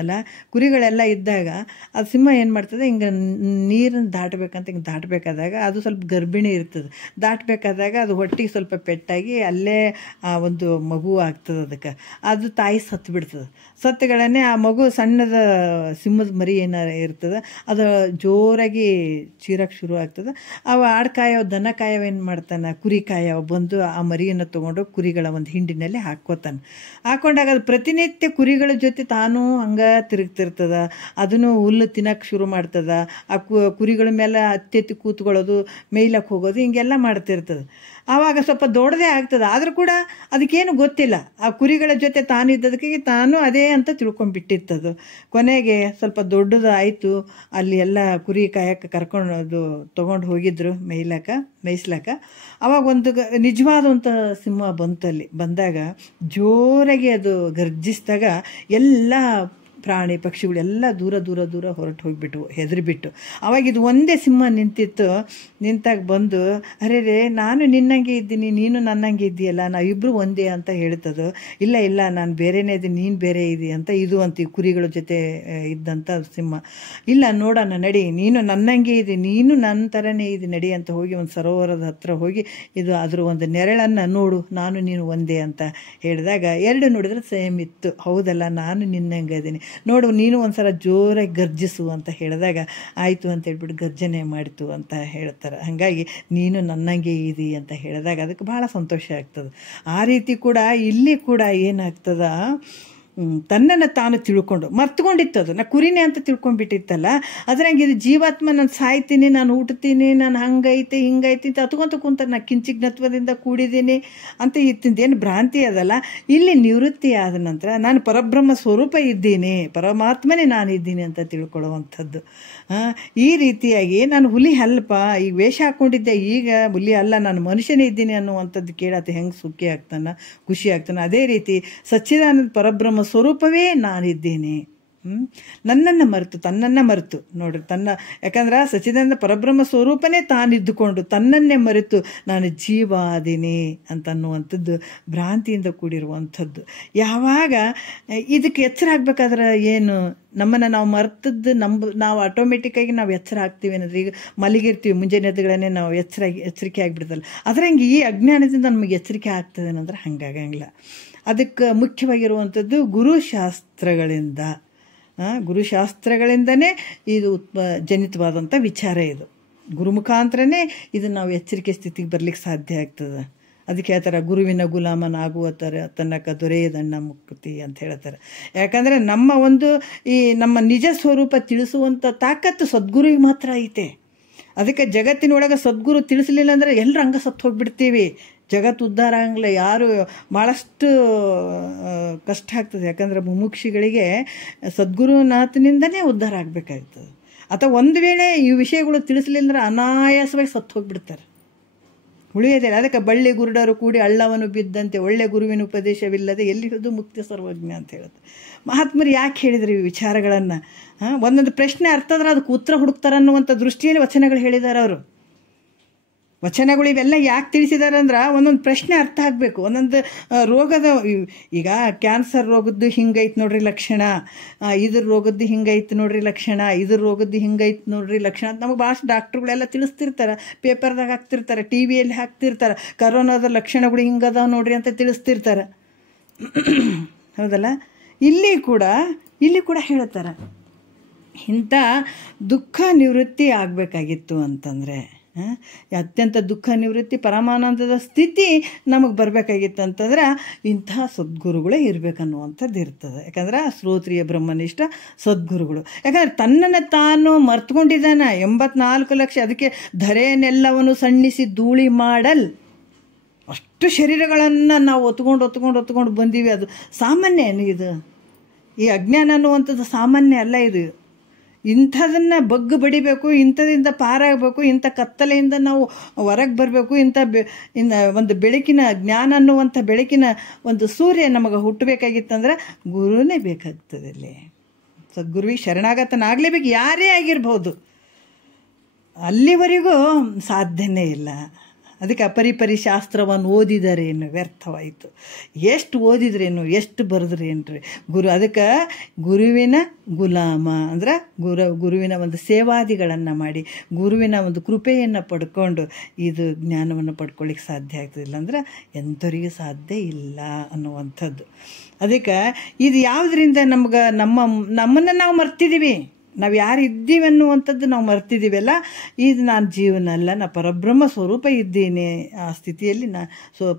ಅಲ್ಲ. ಕುರಿಗಳೆಲ್ಲ ಇದ್ದಾಗ ಅದು ಸಿಂಹ ಏನು ಮಾಡ್ತದೆ, ಹಿಂಗೆ ನೀರನ್ನು ದಾಟಬೇಕಾದಾಗ ಅದು ಸ್ವಲ್ಪ ಗರ್ಭಿಣಿ ಇರ್ತದೆ. ದಾಟಬೇಕಾದಾಗ ಅದು ಹೊಟ್ಟಿಗೆ ಸ್ವಲ್ಪ ಪೆಟ್ಟಾಗಿ ಅಲ್ಲೇ ಒಂದು ಮಗು ಆಗ್ತದೆ. ಅದಕ್ಕೆ ಅದು ತಾಯಿ ಸತ್ತು ಬಿಡ್ತದೆ. ಸತ್ತುಗಳನ್ನೇ ಆ ಮಗು ಸಣ್ಣದ ಸಿಂಹದ ಮರಿ ಏನಾರ ಇರ್ತದೆ ಅದು ಜೋರಾಗಿ ಚೀರಕ್ಕೆ ಶುರು ಆಗ್ತದೆ. ಅವ ದನ ಕಾಯವ ಏನು ಮಾಡ್ತಾನೆ, ಕುರಿ ಕಾಯವ ಬಂದು ಆ ಮರಿಯನ್ನು ತೊಗೊಂಡು ಕುರಿಗಳ ಒಂದು ಹಿಂಡಿನಲ್ಲಿ ಹಾಕ್ಕೊಂಡಾಗ ಅದು ಪ್ರತಿನಿತ್ಯ ಕುರಿಗಳ ಜೊತೆ ತಾನು ಹಂಗೆ ತಿರುಗ್ತಿರ್ತದ. ಅದನ್ನು ಹುಲ್ಲು ತಿನ್ನಕ್ಕೆ ಶುರು ಮಾಡ್ತದ. ಆ ಕುರಿಗಳ ಮೇಲೆ ಹತ್ತೆತ್ತಿ ಕೂತ್ಕೊಳ್ಳೋದು, ಮೇಯ್ಲಕ್ಕೆ ಹೋಗೋದು, ಹಿಂಗೆಲ್ಲ ಮಾಡ್ತಿರ್ತದೆ. ಆವಾಗ ಸ್ವಲ್ಪ ದೊಡ್ಡದೇ ಆಗ್ತದೆ. ಆದರೂ ಕೂಡ ಅದಕ್ಕೇನು ಗೊತ್ತಿಲ್ಲ. ಆ ಕುರಿಗಳ ಜೊತೆ ತಾನಿದ್ದದಕ್ಕೆ ತಾನು ಅದೇ ಅಂತ ತಿಳ್ಕೊಂಡ್ಬಿಟ್ಟಿರ್ತದು. ಕೊನೆಗೆ ಸ್ವಲ್ಪ ದೊಡ್ಡದು ಆಯಿತು. ಅಲ್ಲಿ ಎಲ್ಲ ಕುರಿ ಕಾಯಕ್ಕೆ ಕರ್ಕೊಂಡು ತೊಗೊಂಡು ಹೋಗಿದ್ರು ಮೇಯಿಸ್ಲಾಕ. ಅವಾಗ ಒಂದು ನಿಜವಾದಂಥ ಸಿಂಹ ಬಂತಲ್ಲಿ. ಬಂದಾಗ ಜೋರಾಗಿ ಅದು ಗರ್ಜಿಸಿದಾಗ ಎಲ್ಲ ಪ್ರಾಣಿ ಪಕ್ಷಿಗಳೆಲ್ಲ ದೂರ ದೂರ ದೂರ ಹೊರಟು ಹೋಗಿಬಿಟ್ಟು ಹೆದರಿಬಿಟ್ಟು. ಅವಾಗ ಇದು ಒಂದೇ ಸಿಂಹ ನಿಂತಿತ್ತು. ನಿಂತಾಗ ಬಂದು, ಅರೆ ರೇ, ನಾನು ನಿನ್ನಂಗೆ ಇದ್ದೀನಿ, ನೀನು ನನ್ನಂಗೆ ಇದ್ದೀಯಲ್ಲ, ನಾವಿಬ್ಬರು ಒಂದೇ ಅಂತ ಹೇಳ್ತದು. ಇಲ್ಲ ಇಲ್ಲ, ನಾನು ಬೇರೆನೇ ಇದ್ದೀನಿ, ನೀನು ಬೇರೆ ಇದ್ದೀಯ ಅಂತ ಇದು ಅಂತ ಕುರಿಗಳ ಜೊತೆ ಇದ್ದಂಥ ಸಿಂಹ. ಇಲ್ಲ ನೋಡೋಣ ನಡಿ, ನೀನು ನನ್ನಂಗೆ ಇದ್ದಿ, ನೀನು ನನ್ನ ಥರನೇ ಇದ್ದಿ, ನಡಿ ಅಂತ ಹೋಗಿ ಒಂದು ಸರೋವರದ ಹತ್ರ ಹೋಗಿ ಇದು ಅದ್ರ ಒಂದು ನೆರಳನ್ನು ನೋಡು, ನಾನು ನೀನು ಒಂದೇ ಅಂತ ಹೇಳಿದಾಗ ಎರಡು ನೋಡಿದ್ರೆ ಸೇಮ್ ಇತ್ತು. ಹೌದಲ್ಲ, ನಾನು ನಿನ್ನಂಗೆ ಇದ್ದೀನಿ ನೋಡು, ನೀನು ಒಂದ್ಸಲ ಜೋರಾಗಿ ಗರ್ಜಿಸು ಅಂತ ಹೇಳಿದಾಗ ಆಯಿತು ಅಂತ ಹೇಳ್ಬಿಟ್ಟು ಗರ್ಜನೆ ಮಾಡಿತು ಅಂತ ಹೇಳ್ತಾರೆ. ಹಾಗಾಗಿ ನೀನು ನನ್ನಂಗೆ ಇದಿ ಅಂತ ಹೇಳಿದಾಗ ಅದಕ್ಕೆ ಭಾಳ ಸಂತೋಷ ಆಗ್ತದೆ. ಆ ರೀತಿ ಕೂಡ ಇಲ್ಲಿ ಕೂಡ ಏನಾಗ್ತದ, ತನ್ನನ್ನು ತಾನು ತಿಳ್ಕೊಂಡು ಮರ್ತ್ಕೊಂಡಿತ್ತದು. ನಾ ಕುರಿನೇ ಅಂತ ತಿಳ್ಕೊಂಡ್ಬಿಟ್ಟಿತ್ತಲ್ಲ. ಅದ್ರಂಗೆ ಇದು ಜೀವಾತ್ಮ, ನಾನು ಸಾಯ್ತೀನಿ, ನಾನು ಹುಟ್ಟುತ್ತೀನಿ, ನಾನು ಹಂಗೈತೆ ಹಿಂಗೈತಿ ಅಂತ ಹತ್ಕೊಂತ ಕುಂತ, ನಾ ಕಿಂಚಿಜ್ಞತ್ವದಿಂದ ಕೂಡಿದ್ದೀನಿ ಅಂತ ಇತ್ತಿಂದೇನು ಭ್ರಾಂತಿ ಅದಲ್ಲ. ಇಲ್ಲಿ ನಿವೃತ್ತಿ ಆದ ನಂತರ ನಾನು ಪರಬ್ರಹ್ಮ ಸ್ವರೂಪ ಇದ್ದೀನಿ, ಪರಮಾತ್ಮನೇ ನಾನಿದ್ದೀನಿ ಅಂತ ತಿಳ್ಕೊಳ್ಳುವಂಥದ್ದು. ಈ ರೀತಿಯಾಗಿ ನಾನು ಹುಲಿ ಅಲ್ಲಪ್ಪ, ಈಗ ವೇಷ ಹಾಕ್ಕೊಂಡಿದ್ದೆ, ಈಗ ಹುಲಿ ಅಲ್ಲ, ನಾನು ಮನುಷ್ಯನೇ ಇದ್ದೀನಿ ಅನ್ನುವಂಥದ್ದು ಕೇಳತ್ತೆ ಹೆಂಗೆ ಸುಖಿ ಆಗ್ತಾನೆ, ಖುಷಿ ಆಗ್ತಾನೆ. ಅದೇ ರೀತಿ ಸಚ್ಚಿದಾನಂದ ಪರಬ್ರಹ್ಮ ಸ್ವರೂಪವೇ ನಾನಿದ್ದೀನಿ. ನನ್ನನ್ನು ಮರೆತು, ತನ್ನನ್ನು ಮರೆತು ನೋಡ್ರಿ, ಯಾಕಂದ್ರೆ ಸಚ್ಚಿದಾನಂದ ಪರಬ್ರಹ್ಮ ಸ್ವರೂಪನೇ ತಾನಿದ್ದುಕೊಂಡು ತನ್ನನ್ನೇ ಮರೆತು ನಾನು ಜೀವ ಅದೀನಿ ಅಂತನ್ನುವಂಥದ್ದು ಭ್ರಾಂತಿಯಿಂದ ಕೂಡಿರುವಂಥದ್ದು. ಯಾವಾಗ ಇದಕ್ಕೆ ಎಚ್ಚರ ಆಗ್ಬೇಕಾದ್ರೆ ಏನು, ನಮ್ಮನ್ನು ನಾವು ಮರ್ತದ್ದು ನಾವು ಆಟೋಮೆಟಿಕ್ಕಾಗಿ ನಾವು ಎಚ್ಚರ ಆಗ್ತೀವಿ ಅನ್ನೋದ್ರೆ, ಈಗ ಮಲಗಿರ್ತೀವಿ, ಮುಂಜಾನೆ ಎದ್ದುಗಳನ್ನೇ ನಾವು ಎಚ್ಚರಿಕೆ ಆಗಿಬಿಡ್ತಲ್ಲ. ಅದರಂಗೆ ಈ ಅಜ್ಞಾನದಿಂದ ನಮಗೆ ಎಚ್ಚರಿಕೆ ಆಗ್ತದೆ ಅನ್ನೋದ್ರೆ ಹಂಗಾಗಂಗಿಲ್ಲ. ಅದಕ್ಕೆ ಮುಖ್ಯವಾಗಿರುವಂಥದ್ದು ಗುರುಶಾಸ್ತ್ರಗಳಿಂದ. ಗುರುಶಾಸ್ತ್ರಗಳಿಂದನೇ ಇದು ಜನಿತವಾದಂಥ ವಿಚಾರ. ಇದು ಗುರು ಮುಖಾಂತರನೇ ಇದನ್ನು ನಾವು ಎಚ್ಚರಿಕೆ ಸ್ಥಿತಿಗೆ ಬರ್ಲಿಕ್ಕೆ ಸಾಧ್ಯ ಆಗ್ತದೆ. ಅದಕ್ಕೆ ಹೇಳ್ತಾರೆ, ಗುರುವಿನ ಗುಲಾಮನಾಗುವ ತನಕ ದೊರೆಯದಣ್ಣ ಮುಕ್ತಿ ಅಂತ ಹೇಳ್ತಾರೆ. ಯಾಕಂದರೆ ನಮ್ಮ ನಿಜ ಸ್ವರೂಪ ತಿಳಿಸುವಂಥ ತಾಕತ್ತು ಸದ್ಗುರುವಿಗೆ ಮಾತ್ರ ಐತೆ. ಅದಕ್ಕೆ ಜಗತ್ತಿನೊಳಗೆ ಸದ್ಗುರು ತಿಳಿಸಲಿಲ್ಲ ಅಂದರೆ ಎಲ್ಲರೂ ಹಂಗೆ ಸತ್ತು ಹೋಗ್ಬಿಡ್ತೀವಿ, ಜಗತ್ತು ಉದ್ಧಾರ ಆಗಂಗಿಲ್ಲ. ಯಾರು ಭಾಳಷ್ಟು ಕಷ್ಟ ಆಗ್ತದೆ. ಯಾಕಂದರೆ ಮುಮುಕ್ಷಿಗಳಿಗೆ ಸದ್ಗುರುನಾಥನಿಂದನೇ ಉದ್ಧಾರ ಆಗಬೇಕಾಗ್ತದೆ. ಅಥವಾ ಒಂದು ವೇಳೆ ಈ ವಿಷಯಗಳು ತಿಳಿಸಲಿಲ್ಲ ಅಂದರೆ ಅನಾಯಾಸವಾಗಿ ಸತ್ತು ಹೋಗಿಬಿಡ್ತಾರೆ, ಉಳಿಯೋದಿಲ್ಲ. ಅದಕ್ಕೆ ಬಳ್ಳಿ ಗುರುಡರು ಕೂಡಿ ಹಳ್ಳವನ್ನು ಬಿದ್ದಂತೆ, ಒಳ್ಳೆ ಗುರುವಿನ ಉಪದೇಶವಿಲ್ಲದೆ ಎಲ್ಲಿರೋದು ಮುಕ್ತಿ ಸರ್ವಜ್ಞ ಅಂತ ಹೇಳುತ್ತೆ. ಮಹಾತ್ಮರು ಯಾಕೆ ಹೇಳಿದ್ರು ಈ ವಿಚಾರಗಳನ್ನು? ಒಂದೊಂದು ಪ್ರಶ್ನೆ ಅರ್ಥ ಆದ್ರೆ ಅದಕ್ಕೆ ಉತ್ತರ ಹುಡುಕ್ತಾರೆ ಅನ್ನುವಂಥ ದೃಷ್ಟಿಯಲ್ಲಿ ವಚನಗಳು ಹೇಳಿದ್ದಾರೆ ಅವರು. ವಚನಗಳು ಇವೆಲ್ಲ ಯಾಕೆ ತಿಳಿಸಿದ್ದಾರೆ ಅಂದ್ರೆ, ಒಂದೊಂದು ಪ್ರಶ್ನೆ ಅರ್ಥ ಆಗಬೇಕು. ಒಂದೊಂದು ರೋಗದ, ಈಗ ಕ್ಯಾನ್ಸರ್ ರೋಗದ್ದು ಹಿಂಗೈತೆ ನೋಡ್ರಿ ಲಕ್ಷಣ, ಇದ್ರ ರೋಗದ್ದು ಹಿಂಗೈತೆ ನೋಡ್ರಿ ಲಕ್ಷಣ, ಇದ್ರ ರೋಗದ್ದು ಹಿಂಗೈತೆ ನೋಡ್ರಿ ಲಕ್ಷಣ ಅಂತ ನಮಗೆ ಭಾಳಷ್ಟು ಡಾಕ್ಟ್ರುಗಳೆಲ್ಲ ತಿಳಿಸ್ತಿರ್ತಾರೆ, ಪೇಪರ್ದಾಗ ಹಾಕ್ತಿರ್ತಾರೆ, ಟಿ ವಿಯಲ್ಲಿ ಹಾಕ್ತಿರ್ತಾರೆ. ಕರೋನಾದ ಲಕ್ಷಣಗಳು ಹಿಂಗದ ನೋಡ್ರಿ ಅಂತ ತಿಳಿಸ್ತಿರ್ತಾರೆ, ಹೌದಲ್ಲ. ಇಲ್ಲಿ ಕೂಡ ಹೇಳ್ತಾರೆ, ಇಂಥ ದುಃಖ ನಿವೃತ್ತಿ ಆಗಬೇಕಾಗಿತ್ತು ಅಂತಂದರೆ, ಅತ್ಯಂತ ದುಃಖ ನಿವೃತ್ತಿ ಪರಮಾನಂದದ ಸ್ಥಿತಿ ನಮಗೆ ಬರಬೇಕಾಗಿತ್ತು ಅಂತಂದ್ರೆ ಇಂಥ ಸದ್ಗುರುಗಳೇ ಇರಬೇಕನ್ನುವಂಥದ್ದು ಇರ್ತದೆ. ಯಾಕಂದ್ರೆ ಶ್ರೋತ್ರಿಯ ಬ್ರಹ್ಮನಿಷ್ಠ ಸದ್ಗುರುಗಳು. ಯಾಕಂದರೆ ತನ್ನನ್ನು ತಾನು ಮರ್ತ್ಕೊಂಡಿದ್ದಾನೆ 84 ಲಕ್ಷ. ಅದಕ್ಕೆ ಧರೆಯನ್ನೆಲ್ಲವನ್ನು ಸಣ್ಣಿಸಿ ಧೂಳಿ ಮಾಡಲ್, ಅಷ್ಟು ಶರೀರಗಳನ್ನು ನಾವು ಒತ್ಕೊಂಡು ಬಂದೀವಿ. ಅದು ಸಾಮಾನ್ಯ ಇದು, ಈ ಅಜ್ಞಾನ ಅನ್ನುವಂಥದ್ದು ಸಾಮಾನ್ಯ ಅಲ್ಲ. ಇದು ಇಂಥದನ್ನು ಬಗ್ಗು ಬಡಿಬೇಕು, ಇಂಥದಿಂದ ಪಾರಾಗಬೇಕು, ಇಂಥ ಕತ್ತಲೆಯಿಂದ ನಾವು ಹೊರಗೆ ಬರಬೇಕು, ಒಂದು ಬೆಳಕಿನ ಜ್ಞಾನ ಅನ್ನುವಂಥ ಬೆಳಕಿನ ಒಂದು ಸೂರ್ಯ ನಮಗೆ ಹುಟ್ಟಬೇಕಾಗಿತ್ತಂದ್ರೆ ಗುರುನೇ ಬೇಕಾಗ್ತದೆ. ಇಲ್ಲಿ ಸದ್ಗುರುವಿಗೆ ಶರಣಾಗತನಾಗಲೇಬೇಕು, ಯಾರೇ ಆಗಿರ್ಬೋದು. ಅಲ್ಲಿವರೆಗೂ ಸಾಧ್ಯನೇ ಇಲ್ಲ. ಅದಕ್ಕೆ ಅಪರಿಪರಿ ಶಾಸ್ತ್ರವನ್ನು ಓದಿದರೇನು ವ್ಯರ್ಥವಾಯಿತು. ಎಷ್ಟು ಓದಿದ್ರೇನು, ಎಷ್ಟು ಬರೆದ್ರೇನ್ರಿ ಗುರು. ಅದಕ್ಕೆ ಗುರುವಿನ ಗುಲಾಮ ಅಂದ್ರೆ ಗುರುವಿನ ಒಂದು ಸೇವಾದಿಗಳನ್ನು ಮಾಡಿ, ಗುರುವಿನ ಒಂದು ಕೃಪೆಯನ್ನು ಪಡ್ಕೊಂಡು ಇದು ಜ್ಞಾನವನ್ನು ಪಡ್ಕೊಳ್ಳಿಕ್ಕೆ ಸಾಧ್ಯ ಆಗ್ತದಿಲ್ಲ ಅಂದ್ರೆ ಎಂಥವರಿಗೂ ಸಾಧ್ಯ ಇಲ್ಲ ಅನ್ನುವಂಥದ್ದು. ಅದಕ್ಕೆ ಇದು ಯಾವುದರಿಂದ ನಮ್ಮನ್ನು ನಾವು ಮರ್ತಿದ್ದೀವಿ, ನಾವು ಯಾರು ಇದ್ದೀವಿ ಅನ್ನುವಂಥದ್ದು ನಾವು ಮರ್ತಿದ್ದೀವಲ್ಲ. ಇದು ನಾನು ಜೀವನ ಅಲ್ಲ, ನಾ ಪರಬ್ರಹ್ಮ ಸ್ವರೂಪ ಇದ್ದೀನಿ, ಆ ಸ್ಥಿತಿಯಲ್ಲಿ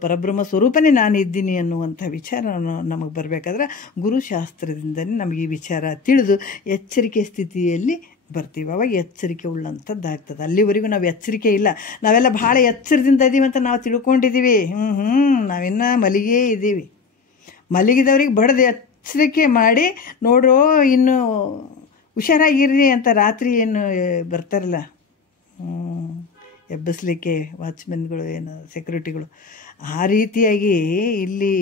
ಪರಬ್ರಹ್ಮ ಸ್ವರೂಪನೇ ನಾನು ಇದ್ದೀನಿ ಅನ್ನುವಂಥ ವಿಚಾರ ನಮಗೆ ಬರಬೇಕಾದ್ರೆ ಗುರುಶಾಸ್ತ್ರದಿಂದಲೇ ನಮಗೆ ಈ ವಿಚಾರ ತಿಳಿದು ಎಚ್ಚರಿಕೆ ಸ್ಥಿತಿಯಲ್ಲಿ ಬರ್ತೀವಿ. ಅವಾಗ ಎಚ್ಚರಿಕೆ ಉಳ್ಳಂಥದ್ದಾಗ್ತದೆ. ಅಲ್ಲಿವರೆಗೂ ನಾವು ಎಚ್ಚರಿಕೆ ಇಲ್ಲ, ನಾವೆಲ್ಲ ಭಾಳ ಎಚ್ಚರದಿಂದ ಇದ್ದೀವಿ ಅಂತ ನಾವು ತಿಳ್ಕೊಂಡಿದ್ದೀವಿ. ನಾವಿನ್ನೂ ಮಲಗೇ ಇದ್ದೀವಿ. ಮಲಗಿದವ್ರಿಗೆ ಬಡ್ದು ಎಚ್ಚರಿಕೆ ಮಾಡಿ ನೋಡ್ರೋ ಇನ್ನು ಹುಷಾರಾಗಿರ್ರಿ ಅಂತ ರಾತ್ರಿ ಏನು ಬರ್ತಾರಲ್ಲ ಎಬ್ಬಿಸ್ಲಿಕ್ಕೆ ವಾಚ್ಮೆನ್ಗಳು, ಏನು ಸೆಕ್ಯೂರಿಟಿಗಳು, ಆ ರೀತಿಯಾಗಿ ಇಲ್ಲಿ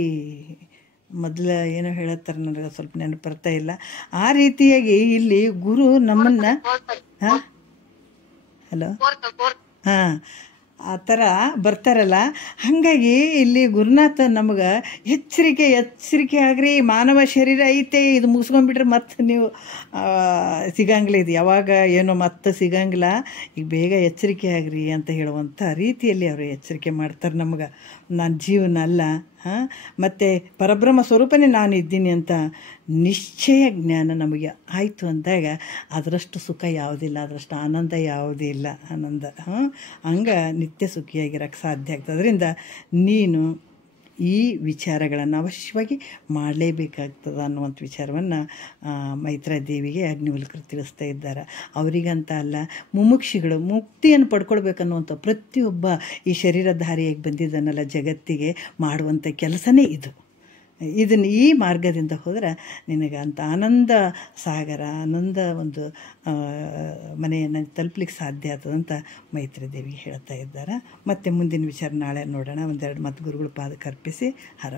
ಮೊದಲ ಏನೋ ಹೇಳತ್ತಾರೆ, ನನಗೆ ಸ್ವಲ್ಪ ನೆನಪು ಬರ್ತಾ ಇಲ್ಲ. ಆ ರೀತಿಯಾಗಿ ಇಲ್ಲಿ ಗುರು ನಮ್ಮನ್ನು ಹಲೋ ಆ ಥರ ಬರ್ತಾರಲ್ಲ. ಹಾಗಾಗಿ ಇಲ್ಲಿ ಗುರುನಾಥ ನಮಗೆ ಎಚ್ಚರಿಕೆ ಆಗ್ರಿ, ಮಾನವ ಶರೀರ ಐತೆ, ಇದು ಮುಗಿಸ್ಕೊಂಡ್ಬಿಟ್ರೆ ಮತ್ತೆ ನೀವು ಸಿಗಂಗಿಲ್ಲ, ಇದು ಯಾವಾಗ ಏನೋ ಮತ್ತೆ ಸಿಗಂಗಿಲ್ಲ, ಈಗ ಬೇಗ ಎಚ್ಚರಿಕೆ ಆಗ್ರಿ ಅಂತ ಹೇಳುವಂಥ ರೀತಿಯಲ್ಲಿ ಅವರು ಎಚ್ಚರಿಕೆ ಮಾಡ್ತಾರೆ ನಮ್ಗೆ. ನಾನು ಜೀವನ ಅಲ್ಲ, ಮತ್ತು ಪರಬ್ರಹ್ಮ ಸ್ವರೂಪನೇ ನಾನು ಇದ್ದೀನಿ ಅಂತ ನಿಶ್ಚಯ ಜ್ಞಾನ ನಮಗೆ ಆಯಿತು ಅಂದಾಗ ಅದರಷ್ಟು ಸುಖ ಯಾವುದಿಲ್ಲ, ಅದರಷ್ಟು ಆನಂದ ಯಾವುದೂ ಇಲ್ಲ. ಆನಂದ ಹಂಗೆ ನಿತ್ಯ ಸುಖಿಯಾಗಿರೋಕ್ಕೆ ಸಾಧ್ಯ ಆಗ್ತದೆ. ಅದರಿಂದ ನೀನು ಈ ವಿಚಾರಗಳನ್ನು ಅವಶ್ಯವಾಗಿ ಮಾಡಲೇಬೇಕಾಗ್ತದೆ ಅನ್ನುವಂಥ ವಿಚಾರವನ್ನು ಮೈತ್ರಾ ದೇವಿಗೆ ಅಗ್ನಿವಲ್ಕರು ತಿಳಿಸ್ತಾ ಇದ್ದಾರೆ. ಅವರಿಗಂತ ಅಲ್ಲ, ಮುಮುಕ್ಷಿಗಳು ಮುಕ್ತಿಯನ್ನು ಪಡ್ಕೊಳ್ಬೇಕನ್ನುವಂಥ ಪ್ರತಿಯೊಬ್ಬ ಈ ಶರೀರಧಾರಿಯಾಗಿ ಬಂದಿದ್ದಾನಲ್ಲ ಜಗತ್ತಿಗೆ ಮಾಡುವಂಥ ಕೆಲಸನೇ ಇದು. ಇದನ್ನು ಈ ಮಾರ್ಗದಿಂದ ಹೋದರೆ ನಿನಗೆ ಅಂತ ಆನಂದ ಸಾಗರ, ಆನಂದ ಒಂದು ಮನೆಯನ್ನು ತಲುಪಲಿಕ್ಕೆ ಸಾಧ್ಯ ಆಗ್ತದಂತ ಮೈತ್ರಿ ದೇವಿಗೆ ಹೇಳ್ತಾ ಇದ್ದಾರೆ. ಮತ್ತು ಮುಂದಿನ ವಿಚಾರ ನಾಳೆ ನೋಡೋಣ. ಒಂದೆರಡು ಮತ್ತು ಗುರುಗಳು ಪಾದಕ್ಕೆ ಅರ್ಪಿಸಿ ಹರ